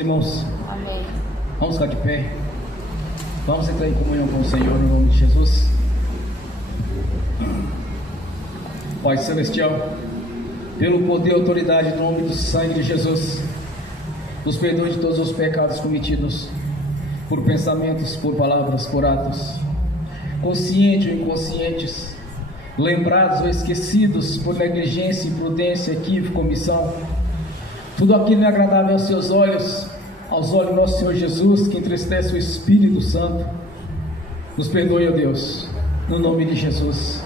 Irmãos, Amém. vamos ficar de pé. Vamos entrar em comunhão com o Senhor no nome de Jesus. Pai Celestial, pelo poder e autoridade do nome do sangue de Jesus, nos perdoe de todos os pecados cometidos por pensamentos, por palavras, por atos, conscientes ou inconscientes, lembrados ou esquecidos por negligência, imprudência, equívoco, omissão. Tudo aquilo é agradável aos seus olhos, aos olhos do nosso Senhor Jesus, que entristece o Espírito Santo. Nos perdoe, ó Deus, no nome de Jesus.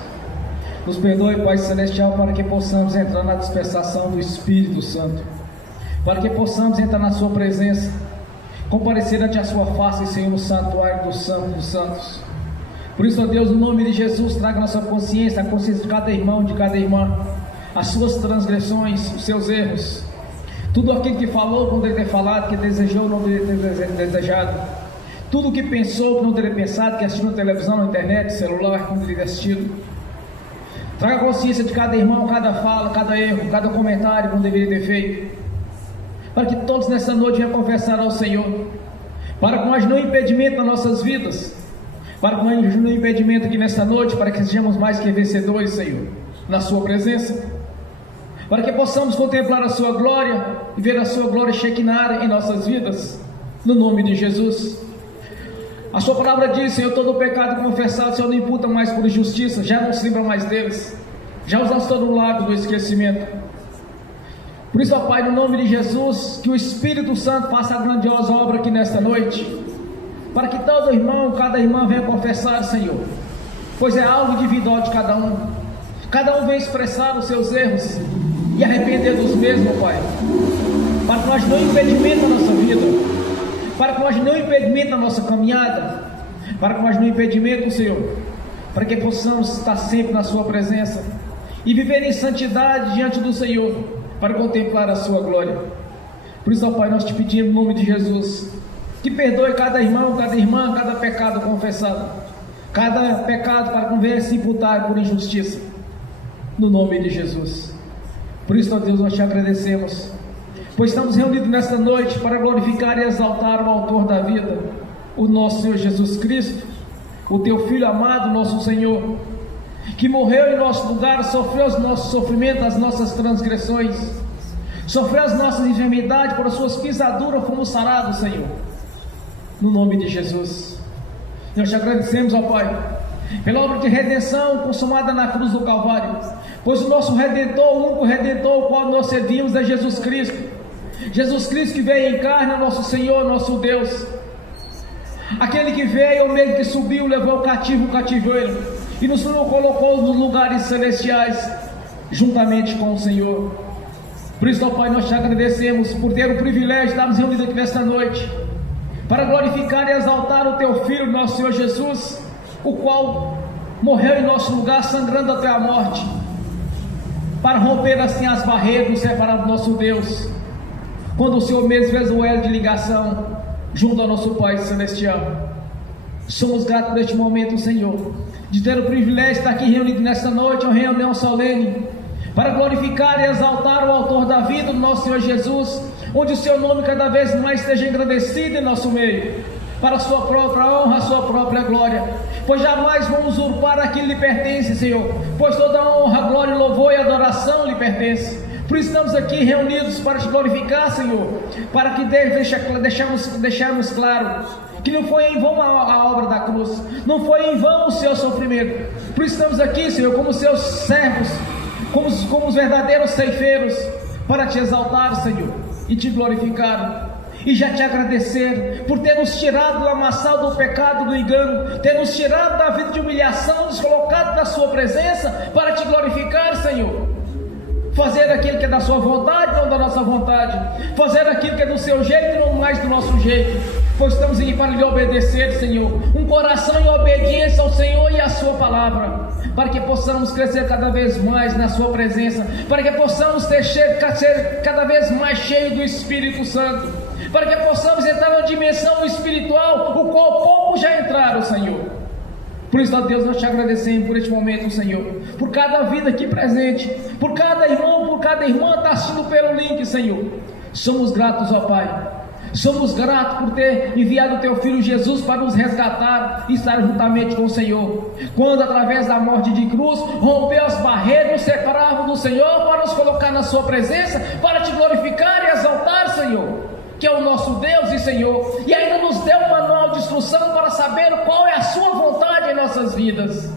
Nos perdoe, Pai Celestial, para que possamos entrar na dispensação do Espírito Santo, para que possamos entrar na Sua presença, comparecer ante a Sua face, Senhor, no santuário do Santo dos Santos. Por isso, ó Deus, no nome de Jesus, traga na sua consciência, a consciência de cada irmão, de cada irmã, as suas transgressões, os seus erros, tudo aquilo que falou, não deveria ter falado, que desejou, não deveria ter desejado, tudo que pensou, que não deveria ter pensado, que assistiu na televisão, na internet, celular, que não deveria ter assistido. Traga a consciência de cada irmão, cada fala, cada erro, cada comentário que não deveria ter feito, para que todos nessa noite venham confessar ao Senhor, para que nós não impedimento nas nossas vidas, para que nós não impedimento aqui nesta noite, para que sejamos mais que vencedores, Senhor, na Sua presença, para que possamos contemplar a Sua glória e ver a Sua glória shekinah em nossas vidas, no nome de Jesus. A Sua palavra diz, Senhor, todo o pecado confessado, Senhor, não imputa mais por injustiça, já não se lembra mais deles, já os lançou no lago do esquecimento. Por isso, ó Pai, no nome de Jesus, que o Espírito Santo faça a grandiosa obra aqui nesta noite, para que todo irmão, cada irmã venha confessar, Senhor, pois é algo individual de cada um venha expressar os seus erros e arrepender dos mesmos, Pai, para que nós não impedimento a nossa vida, para que nós não impedimento a nossa caminhada, para que nós não impedimento, Senhor, para que possamos estar sempre na Sua presença e viver em santidade diante do Senhor, para contemplar a Sua glória. Por isso, ó Pai, nós te pedimos no nome de Jesus, que perdoe cada irmão, cada irmã, cada pecado confessado, cada pecado para que não venha se imputar por injustiça, no nome de Jesus. Por isso, ó Deus, nós te agradecemos, pois estamos reunidos nesta noite para glorificar e exaltar o autor da vida, o nosso Senhor Jesus Cristo, o Teu Filho amado, nosso Senhor, que morreu em nosso lugar, sofreu os nossos sofrimentos, as nossas transgressões, sofreu as nossas enfermidades, por as Suas pisaduras fomos sarados, Senhor, no nome de Jesus. Nós te agradecemos, ó Pai, pela obra de redenção consumada na cruz do Calvário, pois o nosso Redentor, o único Redentor, o qual nós servimos, é Jesus Cristo. Jesus Cristo que veio em carne, nosso Senhor, nosso Deus, aquele que veio, o mesmo que subiu, levou o cativo, o cativeiro, e nos colocou nos lugares celestiais, juntamente com o Senhor. Por isso, ó Pai, nós te agradecemos por ter o privilégio de estarmos reunidos aqui nesta noite, para glorificar e exaltar o Teu Filho, nosso Senhor Jesus, o qual morreu em nosso lugar, sangrando até a morte, para romper assim as barreiras, nos separar do nosso Deus, quando o Senhor mesmo fez o elo de ligação junto ao nosso Pai Celestial. Somos gratos por este momento, Senhor, de ter o privilégio de estar aqui reunido nesta noite, uma reunião solene, para glorificar e exaltar o autor da vida, do nosso Senhor Jesus, onde o Seu nome cada vez mais esteja engrandecido em nosso meio, para a Sua própria honra, a Sua própria glória, pois jamais vamos usurpar aquilo que lhe pertence, Senhor, pois toda honra, glória, louvor e adoração lhe pertence. Por isso estamos aqui reunidos para te glorificar, Senhor, para que deixarmos claro que não foi em vão a obra da cruz, não foi em vão o Seu sofrimento. Por isso estamos aqui, Senhor, como Seus servos, como os verdadeiros ceifeiros, para te exaltar, Senhor, e te glorificar, e já te agradecer por ter nos tirado do lamaçal do pecado, do engano, ter nos tirado da vida de humilhação, nos colocado na Sua presença, para te glorificar, Senhor, fazer aquilo que é da Sua vontade, não da nossa vontade, fazer aquilo que é do Seu jeito, não mais do nosso jeito, pois estamos aqui para lhe obedecer, Senhor, um coração em obediência ao Senhor e à Sua palavra, para que possamos crescer cada vez mais na Sua presença, para que possamos ser cada vez mais cheios do Espírito Santo, para que possamos entrar na dimensão espiritual, o qual poucos já entraram, Senhor. Por isso, ó Deus, nós te agradecemos por este momento, Senhor, por cada vida aqui presente, por cada irmão, por cada irmã que está assistindo pelo link, Senhor. Somos gratos, ó Pai. Somos gratos por ter enviado o Teu Filho Jesus para nos resgatar e estar juntamente com o Senhor. Quando através da morte de cruz, rompeu as barreiras, nos separavam do Senhor para nos colocar na Sua presença, para Te glorificar e exaltar, Senhor, que é o nosso Deus e Senhor. E ainda nos deu um manual de instrução para saber qual é a Sua vontade em nossas vidas.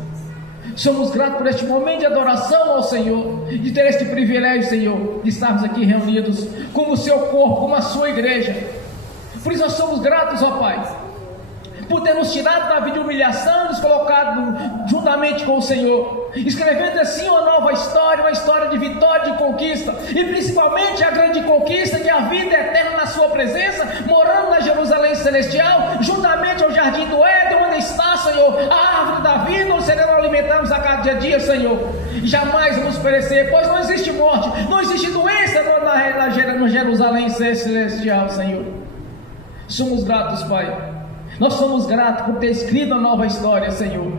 Somos gratos por este momento de adoração ao Senhor, de ter este privilégio, Senhor, de estarmos aqui reunidos como o Seu corpo, como a Sua igreja. Por isso nós somos gratos, ó Pai, por ter nos tirado da vida de humilhação e nos colocado juntamente com o Senhor, escrevendo assim uma nova história, uma história de vitória, de conquista, e principalmente a grande conquista que é a vida eterna na Sua presença, morando na Jerusalém Celestial, juntamente ao jardim do Éden, onde está, Senhor, a árvore da vida, onde seremos alimentados a cada dia, Senhor, e jamais vamos perecer, pois não existe morte, não existe doença no Jerusalém Celestial, Senhor. Somos gratos, Pai. Nós somos gratos por ter escrito a nova história, Senhor,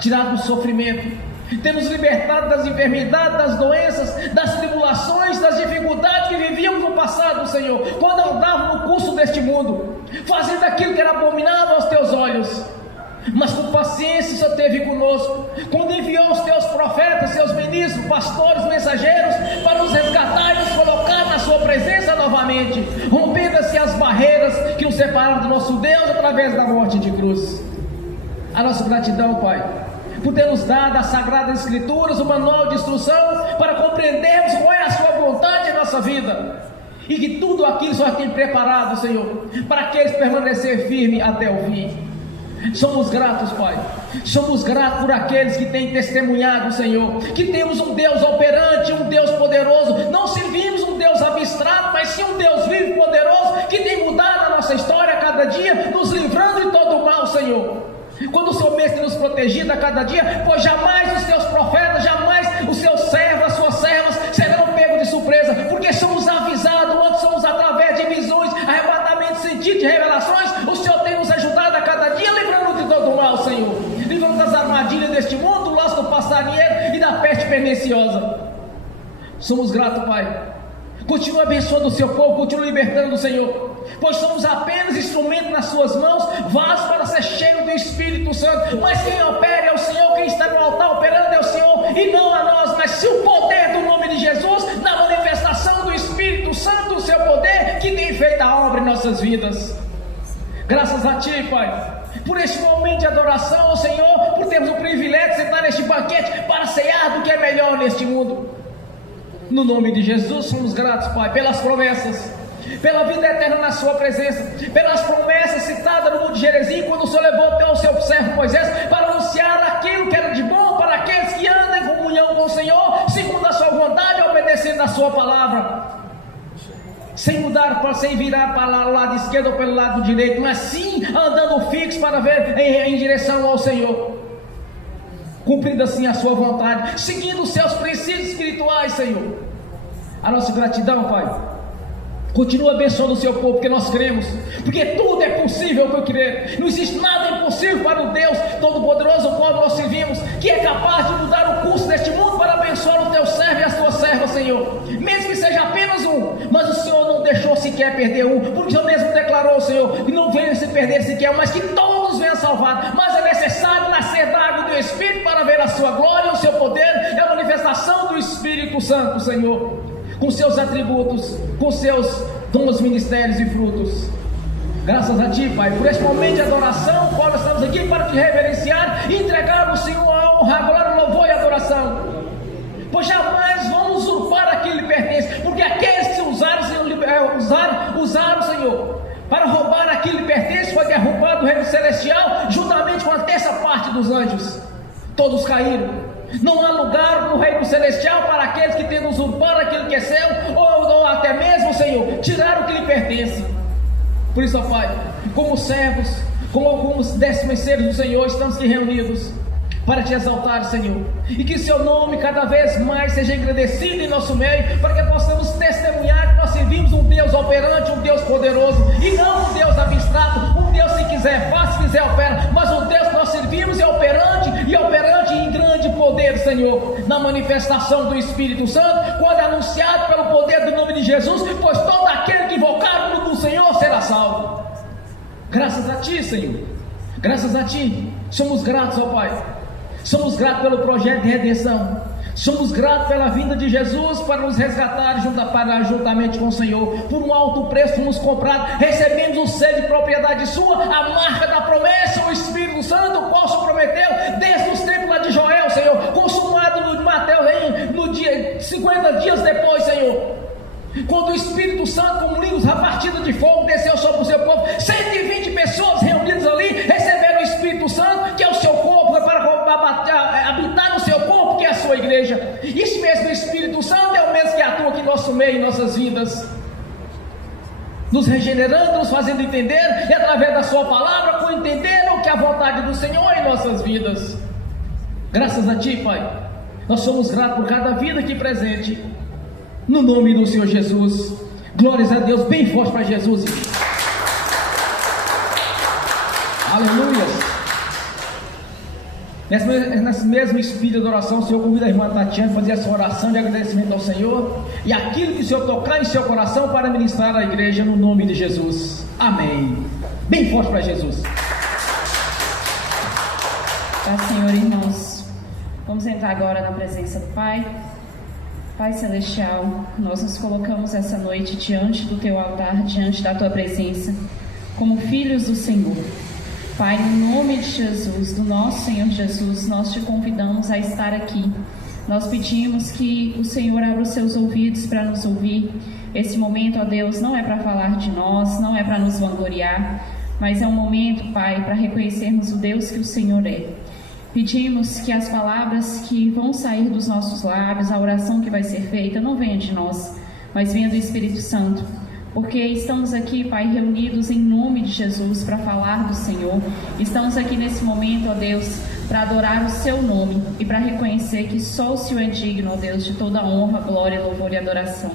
tirado do sofrimento, ter nos libertado das enfermidades, das doenças, das tribulações, das dificuldades que vivíamos no passado, Senhor, quando andávamos no curso deste mundo, fazendo aquilo que era abominável aos Teus olhos. Mas com paciência o Senhor esteve conosco, quando enviou os Teus profetas, Seus ministros, pastores, mensageiros, para nos resgatar e nos colocar na Sua presença novamente, rompendo-se as barreiras que nos separaram do nosso Deus através da morte de cruz. A nossa gratidão, Pai, por ter nos dado as Sagradas Escrituras, o manual de instrução, para compreendermos qual é a Sua vontade em nossa vida, e que tudo aquilo só tem preparado, Senhor, para aqueles permanecer firmes até o fim. Somos gratos, Pai. Somos gratos por aqueles que têm testemunhado, Senhor, que temos um Deus operante, um Deus poderoso. Não servimos um Deus abstrato, mas sim um Deus vivo e poderoso, que tem mudado a nossa história a cada dia, nos livrando de todo o mal, Senhor. Quando o Senhor mesmo tem nos protegido a cada dia, pois jamais os Teus profetas, jamais os Seus servos, as Suas servas serão pegos de surpresa, porque somos avisados, onde somos através de visões, arrebatamentos, sentidos e revelações. O Senhor tem nos ajudado a cada dia, livrando de todo o mal, Senhor, livrando das armadilhas deste mundo, do laço do passarinheiro e da peste perniciosa. Somos gratos, Pai. Continua abençoando o Seu povo, continua libertando o Senhor, pois somos apenas instrumentos nas Suas mãos, vasos para ser cheio do Espírito Santo. Mas quem opera é o Senhor, quem está no altar operando é o Senhor, e não a nós, mas se o poder do nome de Jesus, na manifestação do Espírito Santo, o Seu poder que tem feito a obra em nossas vidas. Graças a Ti, Pai, por este momento de adoração ao Senhor, por termos o privilégio de sentar neste banquete para cear do que é melhor neste mundo. No nome de Jesus somos gratos, Pai, pelas promessas, pela vida eterna na Sua presença, pelas promessas citadas no monte de Gerizim, quando o Senhor levou até o Seu servo Moisés para anunciar aquilo que era de bom para aqueles que andam em comunhão com o Senhor, segundo a Sua vontade, obedecendo a Sua palavra, sem mudar, sem virar para o lado esquerdo ou pelo lado direito, mas sim andando fixo para ver em direção ao Senhor, cumprindo assim a Sua vontade, seguindo os Seus princípios espirituais, Senhor. A nossa gratidão, Pai. Continua abençoando o Seu povo, porque nós cremos, porque tudo é possível que eu crer. Não existe nada impossível para o Deus Todo-Poderoso, o qual nós servimos, que é capaz de mudar o curso deste mundo para abençoar o Teu servo e as Tuas servas, Senhor, mesmo que seja apenas um. Mas o Senhor não deixou sequer perder um, porque o Senhor mesmo declarou, Senhor, que não veio se perder sequer um, mas que todos venham salvados. Mas é necessário nascer da água do Espírito para ver a Sua glória, o Seu poder e a manifestação do Espírito Santo, Senhor, com seus atributos, com seus dons, ministérios e frutos. Graças a Ti, Pai, por este momento de adoração, qual nós estamos aqui para Te reverenciar e entregar ao Senhor a honra, a glória, o louvor e a adoração, pois jamais vamos usurpar aquilo que lhe pertence, porque aqueles que usaram, Senhor, para roubar aquilo que lhe pertence, foi derrubado o reino celestial, juntamente com a terça parte dos anjos, todos caíram. Não há lugar no reino celestial para aqueles que tentam usurpar aquilo que é seu, ou até mesmo, Senhor, tirar o que lhe pertence. Por isso, ó Pai, como servos, como alguns despenseiros do Senhor, estamos aqui reunidos para Te exaltar, Senhor, e que Seu nome cada vez mais seja engrandecido em nosso meio, para que possamos testemunhar que nós servimos um Deus operante, um Deus poderoso, e não um Deus abstrato, um Deus se quiser faz, se quiser opera, mas o Deus que nós servimos é operante em grande poder, Senhor, na manifestação do Espírito Santo, quando é anunciado pelo poder do nome de Jesus, pois todo aquele que invocar o nome do Senhor ou será salvo. Graças a Ti, Senhor. Graças a Ti. Somos gratos, ó Pai. Somos gratos pelo projeto de redenção. Somos gratos pela vinda de Jesus para nos resgatar juntamente com o Senhor. Por um alto preço fomos comprados. Recebemos o selo de propriedade sua, a marca da promessa, o Espírito Santo, o qual se prometeu desde os tempos lá de Joel, Senhor. Consumado no Mateus, no dia 50 dias depois, Senhor. Quando o Espírito Santo, como línguas repartidas de fogo, desceu sobre o seu povo, 120 pessoas reunidas ali, receberam o Espírito Santo, que é o seu corpo, para habitar no seu corpo, que é a sua igreja. Isso mesmo, o Espírito Santo é o mesmo que atua aqui em nosso meio, em nossas vidas, nos regenerando, nos fazendo entender, e através da sua palavra, com entender o que é a vontade do Senhor em nossas vidas. Graças a Ti, Pai, nós somos gratos por cada vida aqui presente, no nome do Senhor Jesus. Glórias a Deus, bem forte para Jesus. Aleluia. Nesse mesmo espírito de oração, o Senhor convida a irmã Tatiana a fazer essa oração de agradecimento ao Senhor, e aquilo que o Senhor tocar em seu coração para ministrar à igreja, no nome de Jesus. Amém. Bem forte para Jesus. Paz, Senhor, irmãos. Vamos entrar agora na presença do Pai. Pai Celestial, nós nos colocamos essa noite diante do Teu altar, diante da Tua presença, como filhos do Senhor. Pai, no nome de Jesus, do nosso Senhor Jesus, nós Te convidamos a estar aqui. Nós pedimos que o Senhor abra os Seus ouvidos para nos ouvir. Esse momento, ó Deus, não é para falar de nós, não é para nos vangloriar, mas é um momento, Pai, para reconhecermos o Deus que o Senhor é. Pedimos que as palavras que vão sair dos nossos lábios, a oração que vai ser feita, não venha de nós, mas venha do Espírito Santo. Porque estamos aqui, Pai, reunidos em nome de Jesus para falar do Senhor. Estamos aqui nesse momento, ó Deus, para adorar o Seu nome e para reconhecer que só o Senhor é digno, ó Deus, de toda honra, glória, louvor e adoração.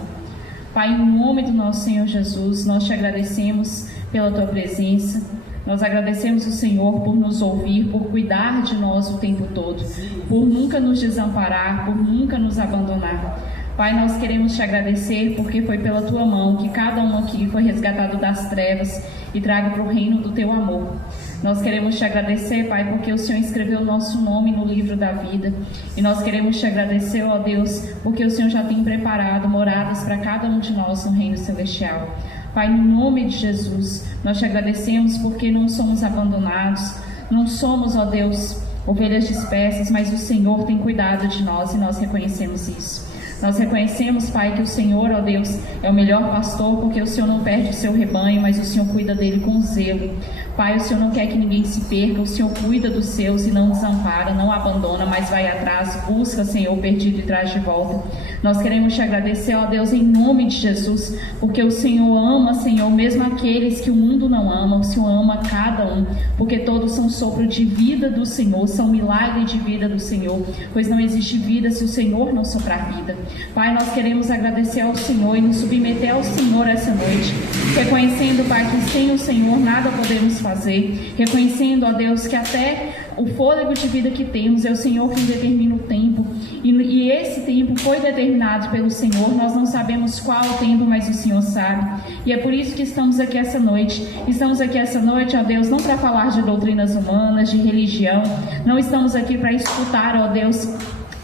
Pai, em nome do nosso Senhor Jesus, nós Te agradecemos pela Tua presença. Nós agradecemos o Senhor por nos ouvir, por cuidar de nós o tempo todo, por nunca nos desamparar, por nunca nos abandonar. Pai, nós queremos Te agradecer porque foi pela Tua mão que cada um aqui foi resgatado das trevas e trago para o reino do Teu amor. Nós queremos Te agradecer, Pai, porque o Senhor escreveu o nosso nome no livro da vida. E nós queremos Te agradecer, ó Deus, porque o Senhor já tem preparado moradas para cada um de nós no reino celestial. Pai, no nome de Jesus, nós Te agradecemos porque não somos abandonados, não somos, ó Deus, ovelhas dispersas, mas o Senhor tem cuidado de nós e nós reconhecemos isso. Nós reconhecemos, Pai, que o Senhor, ó Deus, é o melhor pastor, porque o Senhor não perde o seu rebanho, mas o Senhor cuida dele com zelo. Pai, o Senhor não quer que ninguém se perca, o Senhor cuida dos seus e não desampara, não abandona, mas vai atrás, busca, Senhor, o perdido e traz de volta. Nós queremos Te agradecer, ó Deus, em nome de Jesus, porque o Senhor ama, Senhor, mesmo aqueles que o mundo não ama, o Senhor ama cada um, porque todos são sopro de vida do Senhor, são milagre de vida do Senhor, pois não existe vida se o Senhor não soprar vida. Pai, nós queremos agradecer ao Senhor e nos submeter ao Senhor essa noite, reconhecendo, Pai, que sem o Senhor nada podemos fazer, reconhecendo, ó Deus, que até o fôlego de vida que temos é o Senhor quem determina o tempo, e esse tempo foi determinado pelo Senhor. Nós não sabemos qual o tempo, mas o Senhor sabe, e é por isso que estamos aqui essa noite. Estamos aqui essa noite, ó Deus, não para falar de doutrinas humanas, de religião, não estamos aqui para escutar, ó Deus,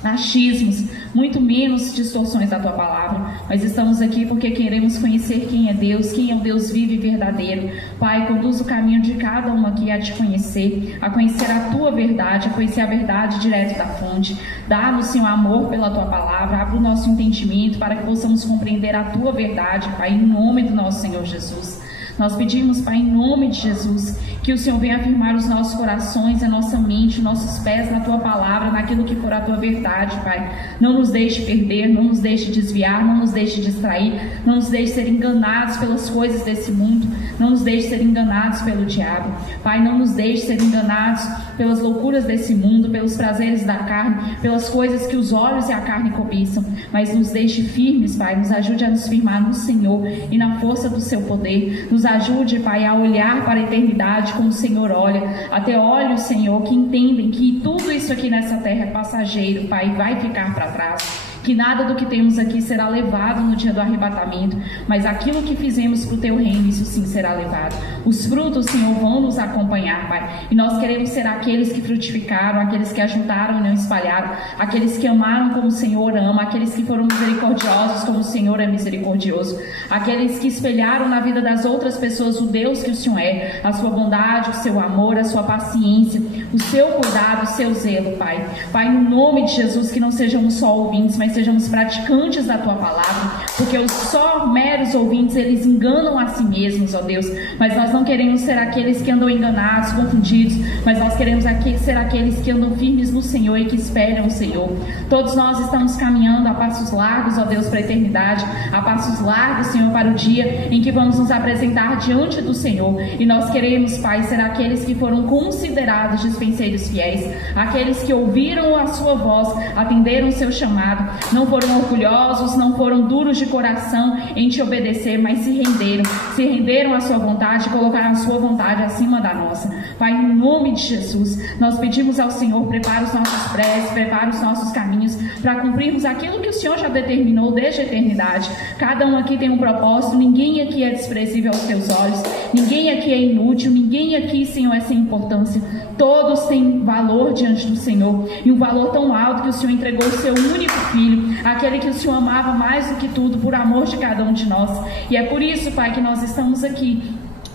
achismos, muito menos distorções da Tua palavra, mas estamos aqui porque queremos conhecer quem é Deus, quem é o Deus vivo e verdadeiro. Pai, conduz o caminho de cada um aqui a Te conhecer, a conhecer a Tua verdade, a conhecer a verdade direto da fonte. Dá-nos, Senhor, amor pela Tua palavra, abre o nosso entendimento para que possamos compreender a Tua verdade, Pai, em nome do nosso Senhor Jesus. Nós pedimos, Pai, em nome de Jesus, que o Senhor venha afirmar os nossos corações, a nossa mente, nossos pés na Tua palavra, naquilo que for a Tua verdade, Pai. Não nos deixe perder, não nos deixe desviar, não nos deixe distrair, não nos deixe ser enganados pelas coisas desse mundo, não nos deixe ser enganados pelo diabo. Pai, não nos deixe ser enganados pelas loucuras desse mundo, pelos prazeres da carne, pelas coisas que os olhos e a carne cobiçam, mas nos deixe firmes, Pai, nos ajude a nos firmar no Senhor e na força do Seu poder. Nos ajude, Pai, a olhar para a eternidade como o Senhor olha, até olhos, Senhor, que entendem que tudo isso aqui nessa terra é passageiro, Pai, vai ficar para trás. que nada do que temos aqui será levado no dia do arrebatamento, mas aquilo que fizemos para o teu reino, isso sim será levado. Os frutos, Senhor, vão nos acompanhar, Pai, e nós queremos ser aqueles que frutificaram, aqueles que ajuntaram e não espalharam, aqueles que amaram como o Senhor ama, aqueles que foram misericordiosos como o Senhor é misericordioso, aqueles que espelharam na vida das outras pessoas o Deus que o Senhor é, a sua bondade, o seu amor, a sua paciência, o seu cuidado, o seu zelo, Pai. Pai, no nome de Jesus, que não sejamos só ouvintes, mas sejamos praticantes da tua palavra, porque os só meros ouvintes, eles enganam a si mesmos, ó Deus, mas nós não queremos ser aqueles que andam enganados, confundidos, mas nós queremos ser aqueles que andam firmes no Senhor e que esperam o Senhor. Todos nós estamos caminhando a passos largos, ó Deus, para a eternidade, a passos largos, Senhor, para o dia em que vamos nos apresentar diante do Senhor, e nós queremos, Pai, ser aqueles que foram considerados dispenseiros fiéis, aqueles que ouviram a sua voz, atenderam o seu chamado, não foram orgulhosos, não foram duros de coração em te obedecer, mas se renderam à sua vontade, colocaram a sua vontade acima da nossa. Pai, em nome de Jesus, nós pedimos ao Senhor, prepara os nossos pés, prepara os nossos caminhos, para cumprirmos aquilo que o Senhor já determinou desde a eternidade. Cada um aqui tem um propósito, ninguém aqui é desprezível aos teus olhos, ninguém aqui é inútil, ninguém aqui, Senhor, é sem importância. Todos têm valor diante do Senhor, e um valor tão alto que o Senhor entregou o seu único Filho, aquele que o Senhor amava mais do que tudo, por amor de cada um de nós. E é por isso, Pai, que nós estamos aqui.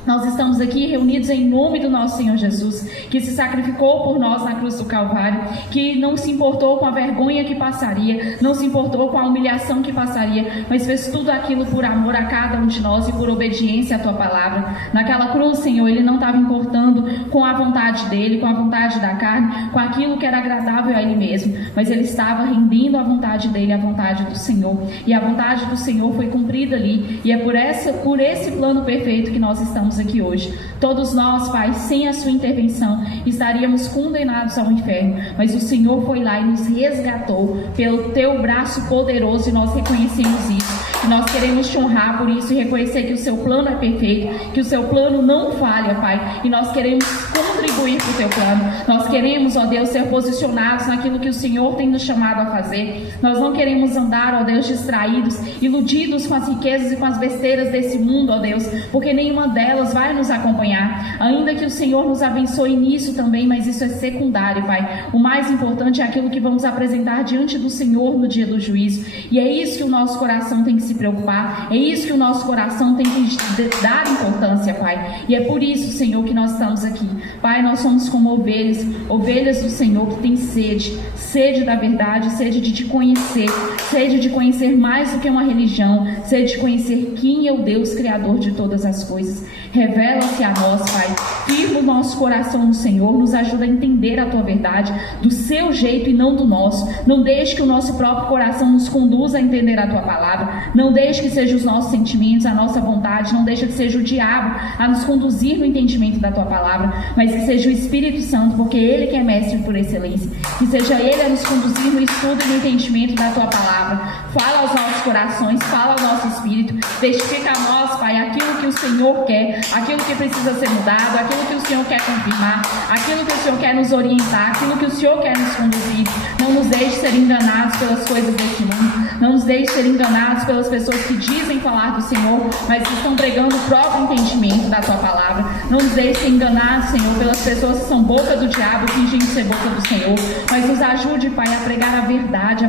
Nós estamos aqui reunidos em nome do nosso Senhor Jesus, que se sacrificou por nós na cruz do Calvário, que não se importou com a vergonha que passaria, não se importou com a humilhação que passaria, mas fez tudo aquilo por amor a cada um de nós e por obediência à tua palavra. Naquela cruz, Senhor, ele não estava importando com a vontade dele, com a vontade da carne, com aquilo que era agradável a ele mesmo, mas ele estava rendendo a vontade dele, a vontade do Senhor, e a vontade do Senhor foi cumprida ali, e é por esse plano perfeito que nós estamos aqui hoje. Todos nós, Pai, sem a sua intervenção, estaríamos condenados ao inferno, mas o Senhor foi lá e nos resgatou pelo teu braço poderoso, e nós reconhecemos isso. E nós queremos te honrar por isso e reconhecer que o seu plano é perfeito, que o seu plano não falha, Pai, e nós queremos contribuir para o teu plano. Nós queremos, ó Deus, ser posicionados naquilo que o Senhor tem nos chamado a fazer. Nós não queremos andar, ó Deus, distraídos, iludidos com as riquezas e com as besteiras desse mundo, ó Deus, porque nenhuma delas vai nos acompanhar, ainda que o Senhor nos abençoe nisso também, mas isso é secundário, Pai. O mais importante é aquilo que vamos apresentar diante do Senhor no dia do juízo, e é isso que o nosso coração tem que se preocupar, é isso que o nosso coração tem que dar importância, Pai, e é por isso, Senhor, que nós estamos aqui. Pai, nós somos como ovelhas do Senhor que tem sede da verdade, sede de te conhecer, sede de conhecer mais do que uma religião, sede de conhecer quem é o Deus Criador de todas as coisas. Revela-se a nós, Pai, firma o nosso coração no Senhor, nos ajuda a entender a tua verdade, do seu jeito e não do nosso. Não deixe que o nosso próprio coração nos conduza a entender a tua palavra, não deixe que sejam os nossos sentimentos, a nossa vontade, não deixe que seja o diabo a nos conduzir no entendimento da tua palavra, mas que seja o Espírito Santo, porque ele que é mestre por excelência, que seja ele a nos conduzir no estudo e no entendimento da tua palavra. Fala aos nossos corações, fala ao nosso espírito, testifica a nós, Pai, aquilo que o Senhor quer, aquilo que precisa ser mudado, aquilo que o Senhor quer confirmar, aquilo que o Senhor quer nos orientar, aquilo que o Senhor quer nos conduzir. Não nos deixe ser enganados pelas coisas deste mundo, não nos deixe ser enganados pelas pessoas que dizem falar do Senhor, mas que estão pregando o próprio entendimento da tua palavra. Não nos deixe ser enganados, Senhor, pelas pessoas que são boca do diabo, fingindo ser boca do Senhor, mas nos ajude, Pai, a pregar a verdade,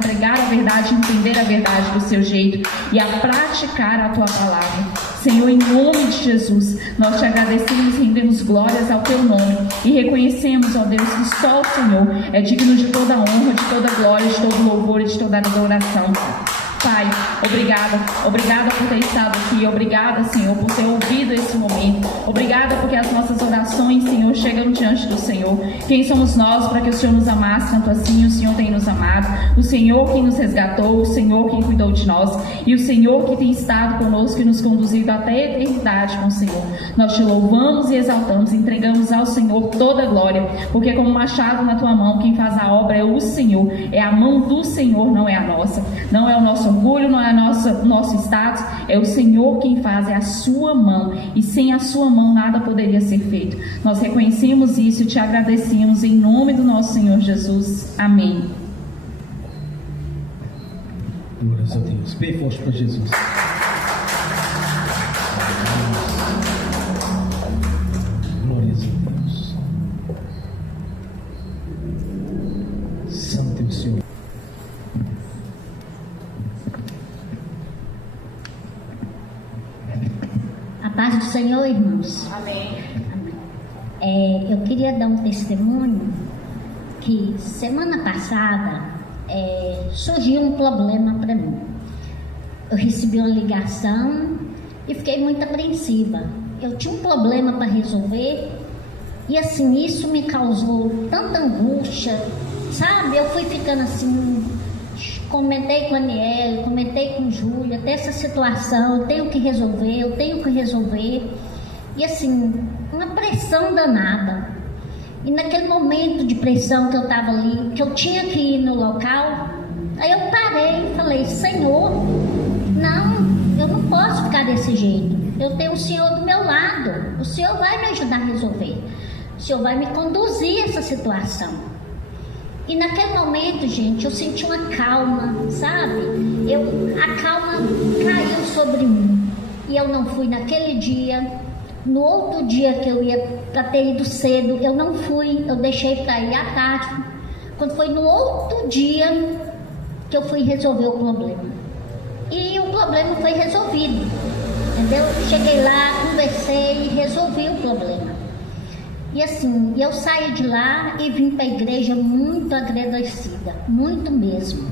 entender a verdade do seu jeito e a praticar a tua palavra. Senhor, em nome de Jesus, nós te agradecemos e rendemos glórias ao teu nome e reconhecemos, ó Deus, que só o Senhor é digno de toda honra, de toda glória, de todo louvor e de toda adoração. Pai, obrigada por ter estado aqui, obrigada, Senhor, por ter ouvido esse momento, obrigada porque as nossas orações, Senhor, chegam diante do Senhor. Quem somos nós para que o Senhor nos amasse tanto assim? O Senhor tem nos amado, o Senhor quem nos resgatou, o Senhor quem cuidou de nós e o Senhor que tem estado conosco e nos conduzido até a eternidade com o Senhor. Nós te louvamos e exaltamos, entregamos ao Senhor toda a glória, porque como machado na tua mão, quem faz a obra é o Senhor, é a mão do Senhor, não é a nossa, não é o nosso orgulho, não é nosso status, é o Senhor quem faz, é a sua mão, e sem a sua mão nada poderia ser feito. Nós reconhecemos isso e te agradecemos em nome do nosso Senhor Jesus. Amém. Glórias a Deus. Bem forte para Jesus. Glórias a Deus. Santo é o Senhor. A paz do Senhor, irmãos. Amém. Eu queria dar um testemunho que semana passada surgiu um problema para mim. Eu recebi uma ligação e fiquei muito apreensiva. Eu tinha um problema para resolver e assim, isso me causou tanta angústia, sabe? Eu fui ficando assim, comentei com a Aniele, comentei com Júlia, até essa situação, eu tenho que resolver. E assim, uma pressão danada. E naquele momento de pressão que eu estava ali, que eu tinha que ir no local, aí eu parei e falei: Senhor, não, eu não posso ficar desse jeito. Eu tenho o Senhor do meu lado, o Senhor vai me ajudar a resolver, o Senhor vai me conduzir a essa situação. E naquele momento, gente, eu senti uma calma, sabe? A calma caiu sobre mim. E eu não fui naquele dia. No outro dia que eu ia para ter ido cedo, eu não fui, eu deixei para ir à tarde. Quando foi no outro dia que eu fui resolver o problema. E o problema foi resolvido, entendeu? Cheguei lá, conversei e resolvi o problema. E assim, eu saí de lá e vim para a igreja muito agradecida, muito mesmo.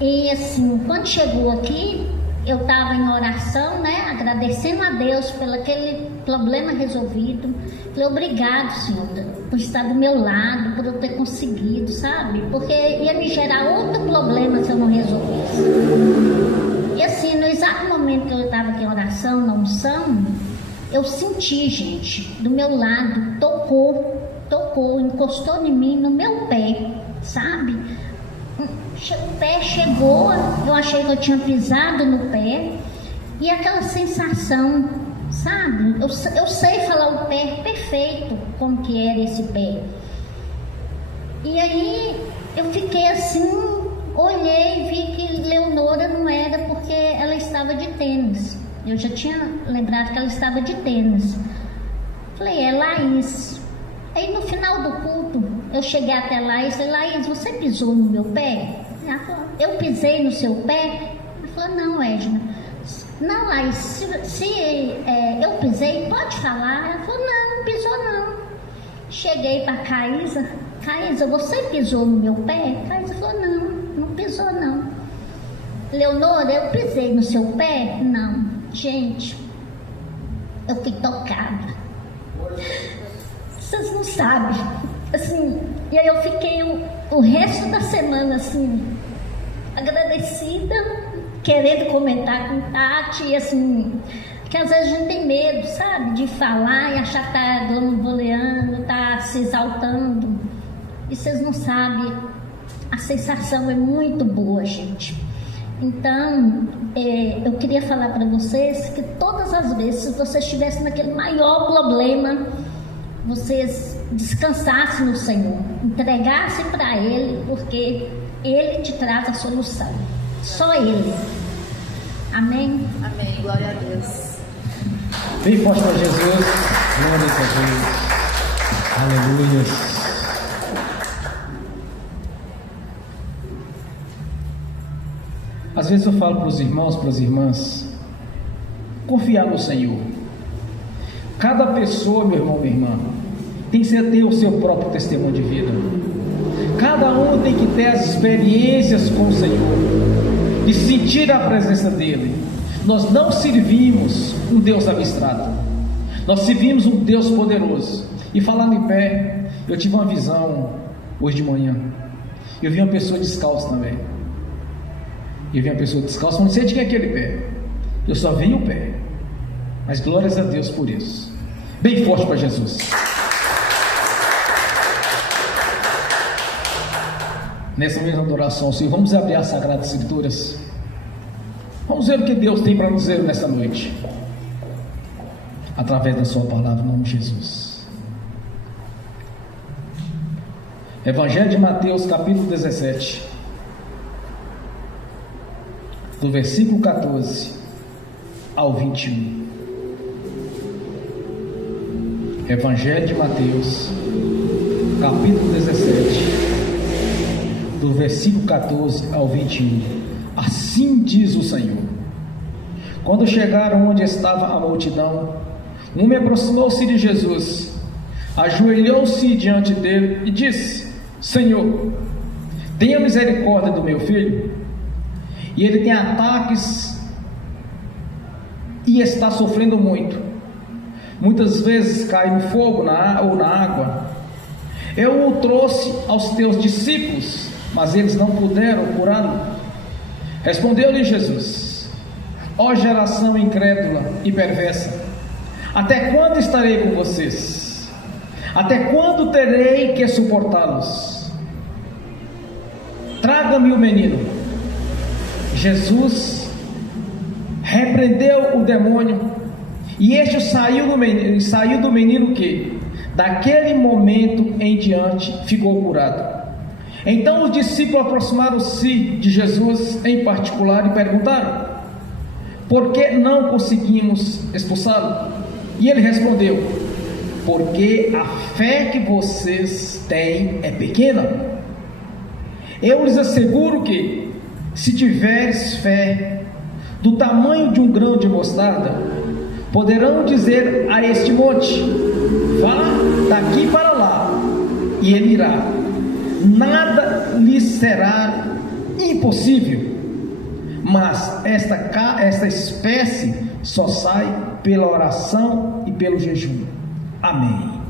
E assim, quando chegou aqui, eu estava em oração, né, agradecendo a Deus pelo aquele problema resolvido. Falei: obrigado, Senhor, por estar do meu lado, por eu ter conseguido, sabe? Porque ia me gerar outro problema se eu não resolvesse. E assim, no exato momento que eu estava aqui em oração, na unção, eu senti, gente, do meu lado, tocou, encostou em mim, no meu pé, sabe? O pé chegou, eu achei que eu tinha pisado no pé, e aquela sensação, sabe? Eu sei falar o pé perfeito, como que era esse pé. E aí eu fiquei assim, olhei e vi que Leonora não era, porque ela estava de tênis. Eu já tinha lembrado que ela estava de tênis. Falei: é Laís. Aí no final do culto, eu cheguei até Laís e falei: Laís, você pisou no meu pé? Ela falou: eu pisei no seu pé? Ela falou: não, Edna. Não, Laís, se eu pisei, pode falar. Ela falou: não pisou não. Cheguei para Caísa: Caísa, você pisou no meu pé? Caísa falou: não pisou não. Leonora, eu pisei no seu pé? Não. Gente, eu fiquei tocada. Vocês não sabem, assim, e aí eu fiquei o resto da semana, assim, agradecida, querendo comentar com Tati, e assim, que às vezes a gente tem medo, sabe, de falar e achar que tá glamoureando, tá se exaltando, e vocês não sabem, a sensação é muito boa, gente. Então, eu queria falar para vocês que todas as vezes, se vocês estivessem naquele maior problema, vocês descansassem no Senhor, entregassem para Ele, porque Ele te traz a solução, só Ele. Amém? Amém, glória a Deus. Bem forte para Jesus. Glória a Deus. Aleluia. Às vezes eu falo para os irmãos, para as irmãs, confiar no Senhor. Cada pessoa, meu irmão, minha irmã, tem que ter o seu próprio testemunho de vida. Cada um tem que ter as experiências com o Senhor e sentir a presença dEle. Nós não servimos um Deus abstrato, nós servimos um Deus poderoso. E falando em pé, eu tive uma visão hoje de manhã. Eu vi uma pessoa descalça também. Eu vi uma pessoa descalça, não sei de quem é aquele pé. Eu só vi o pé. Mas glórias a Deus por isso. Bem forte para Jesus. Nessa mesma adoração, Senhor, vamos abrir as Sagradas Escrituras. Vamos ver o que Deus tem para nos dizer nesta noite, através da sua palavra, em nome de Jesus. Evangelho de Mateus, capítulo 17. do versículo 14 ao 21. Evangelho de Mateus, capítulo 17, do versículo 14 ao 21. Assim diz o Senhor: quando chegaram onde estava a multidão, um homem aproximou-se de Jesus, ajoelhou-se diante dele e disse: Senhor, tenha misericórdia do meu filho, e ele tem ataques e está sofrendo muito. Muitas vezes cai no fogo ou na água. Eu o trouxe aos teus discípulos, mas eles não puderam curá-lo. Respondeu-lhe Jesus: ó geração incrédula e perversa, até quando estarei com vocês? Até quando terei que suportá-los? Traga-me o menino. Jesus repreendeu o demônio, e este saiu do menino que, daquele momento em diante, ficou curado. Então os discípulos aproximaram-se de Jesus em particular e perguntaram: por que não conseguimos expulsá-lo? E ele respondeu: porque a fé que vocês têm é pequena. Eu lhes asseguro que, se tiveres fé do tamanho de um grão de mostarda, poderão dizer a este monte: vá daqui para lá, e ele irá. Nada lhe será impossível. Mas esta espécie só sai pela oração e pelo jejum. Amém.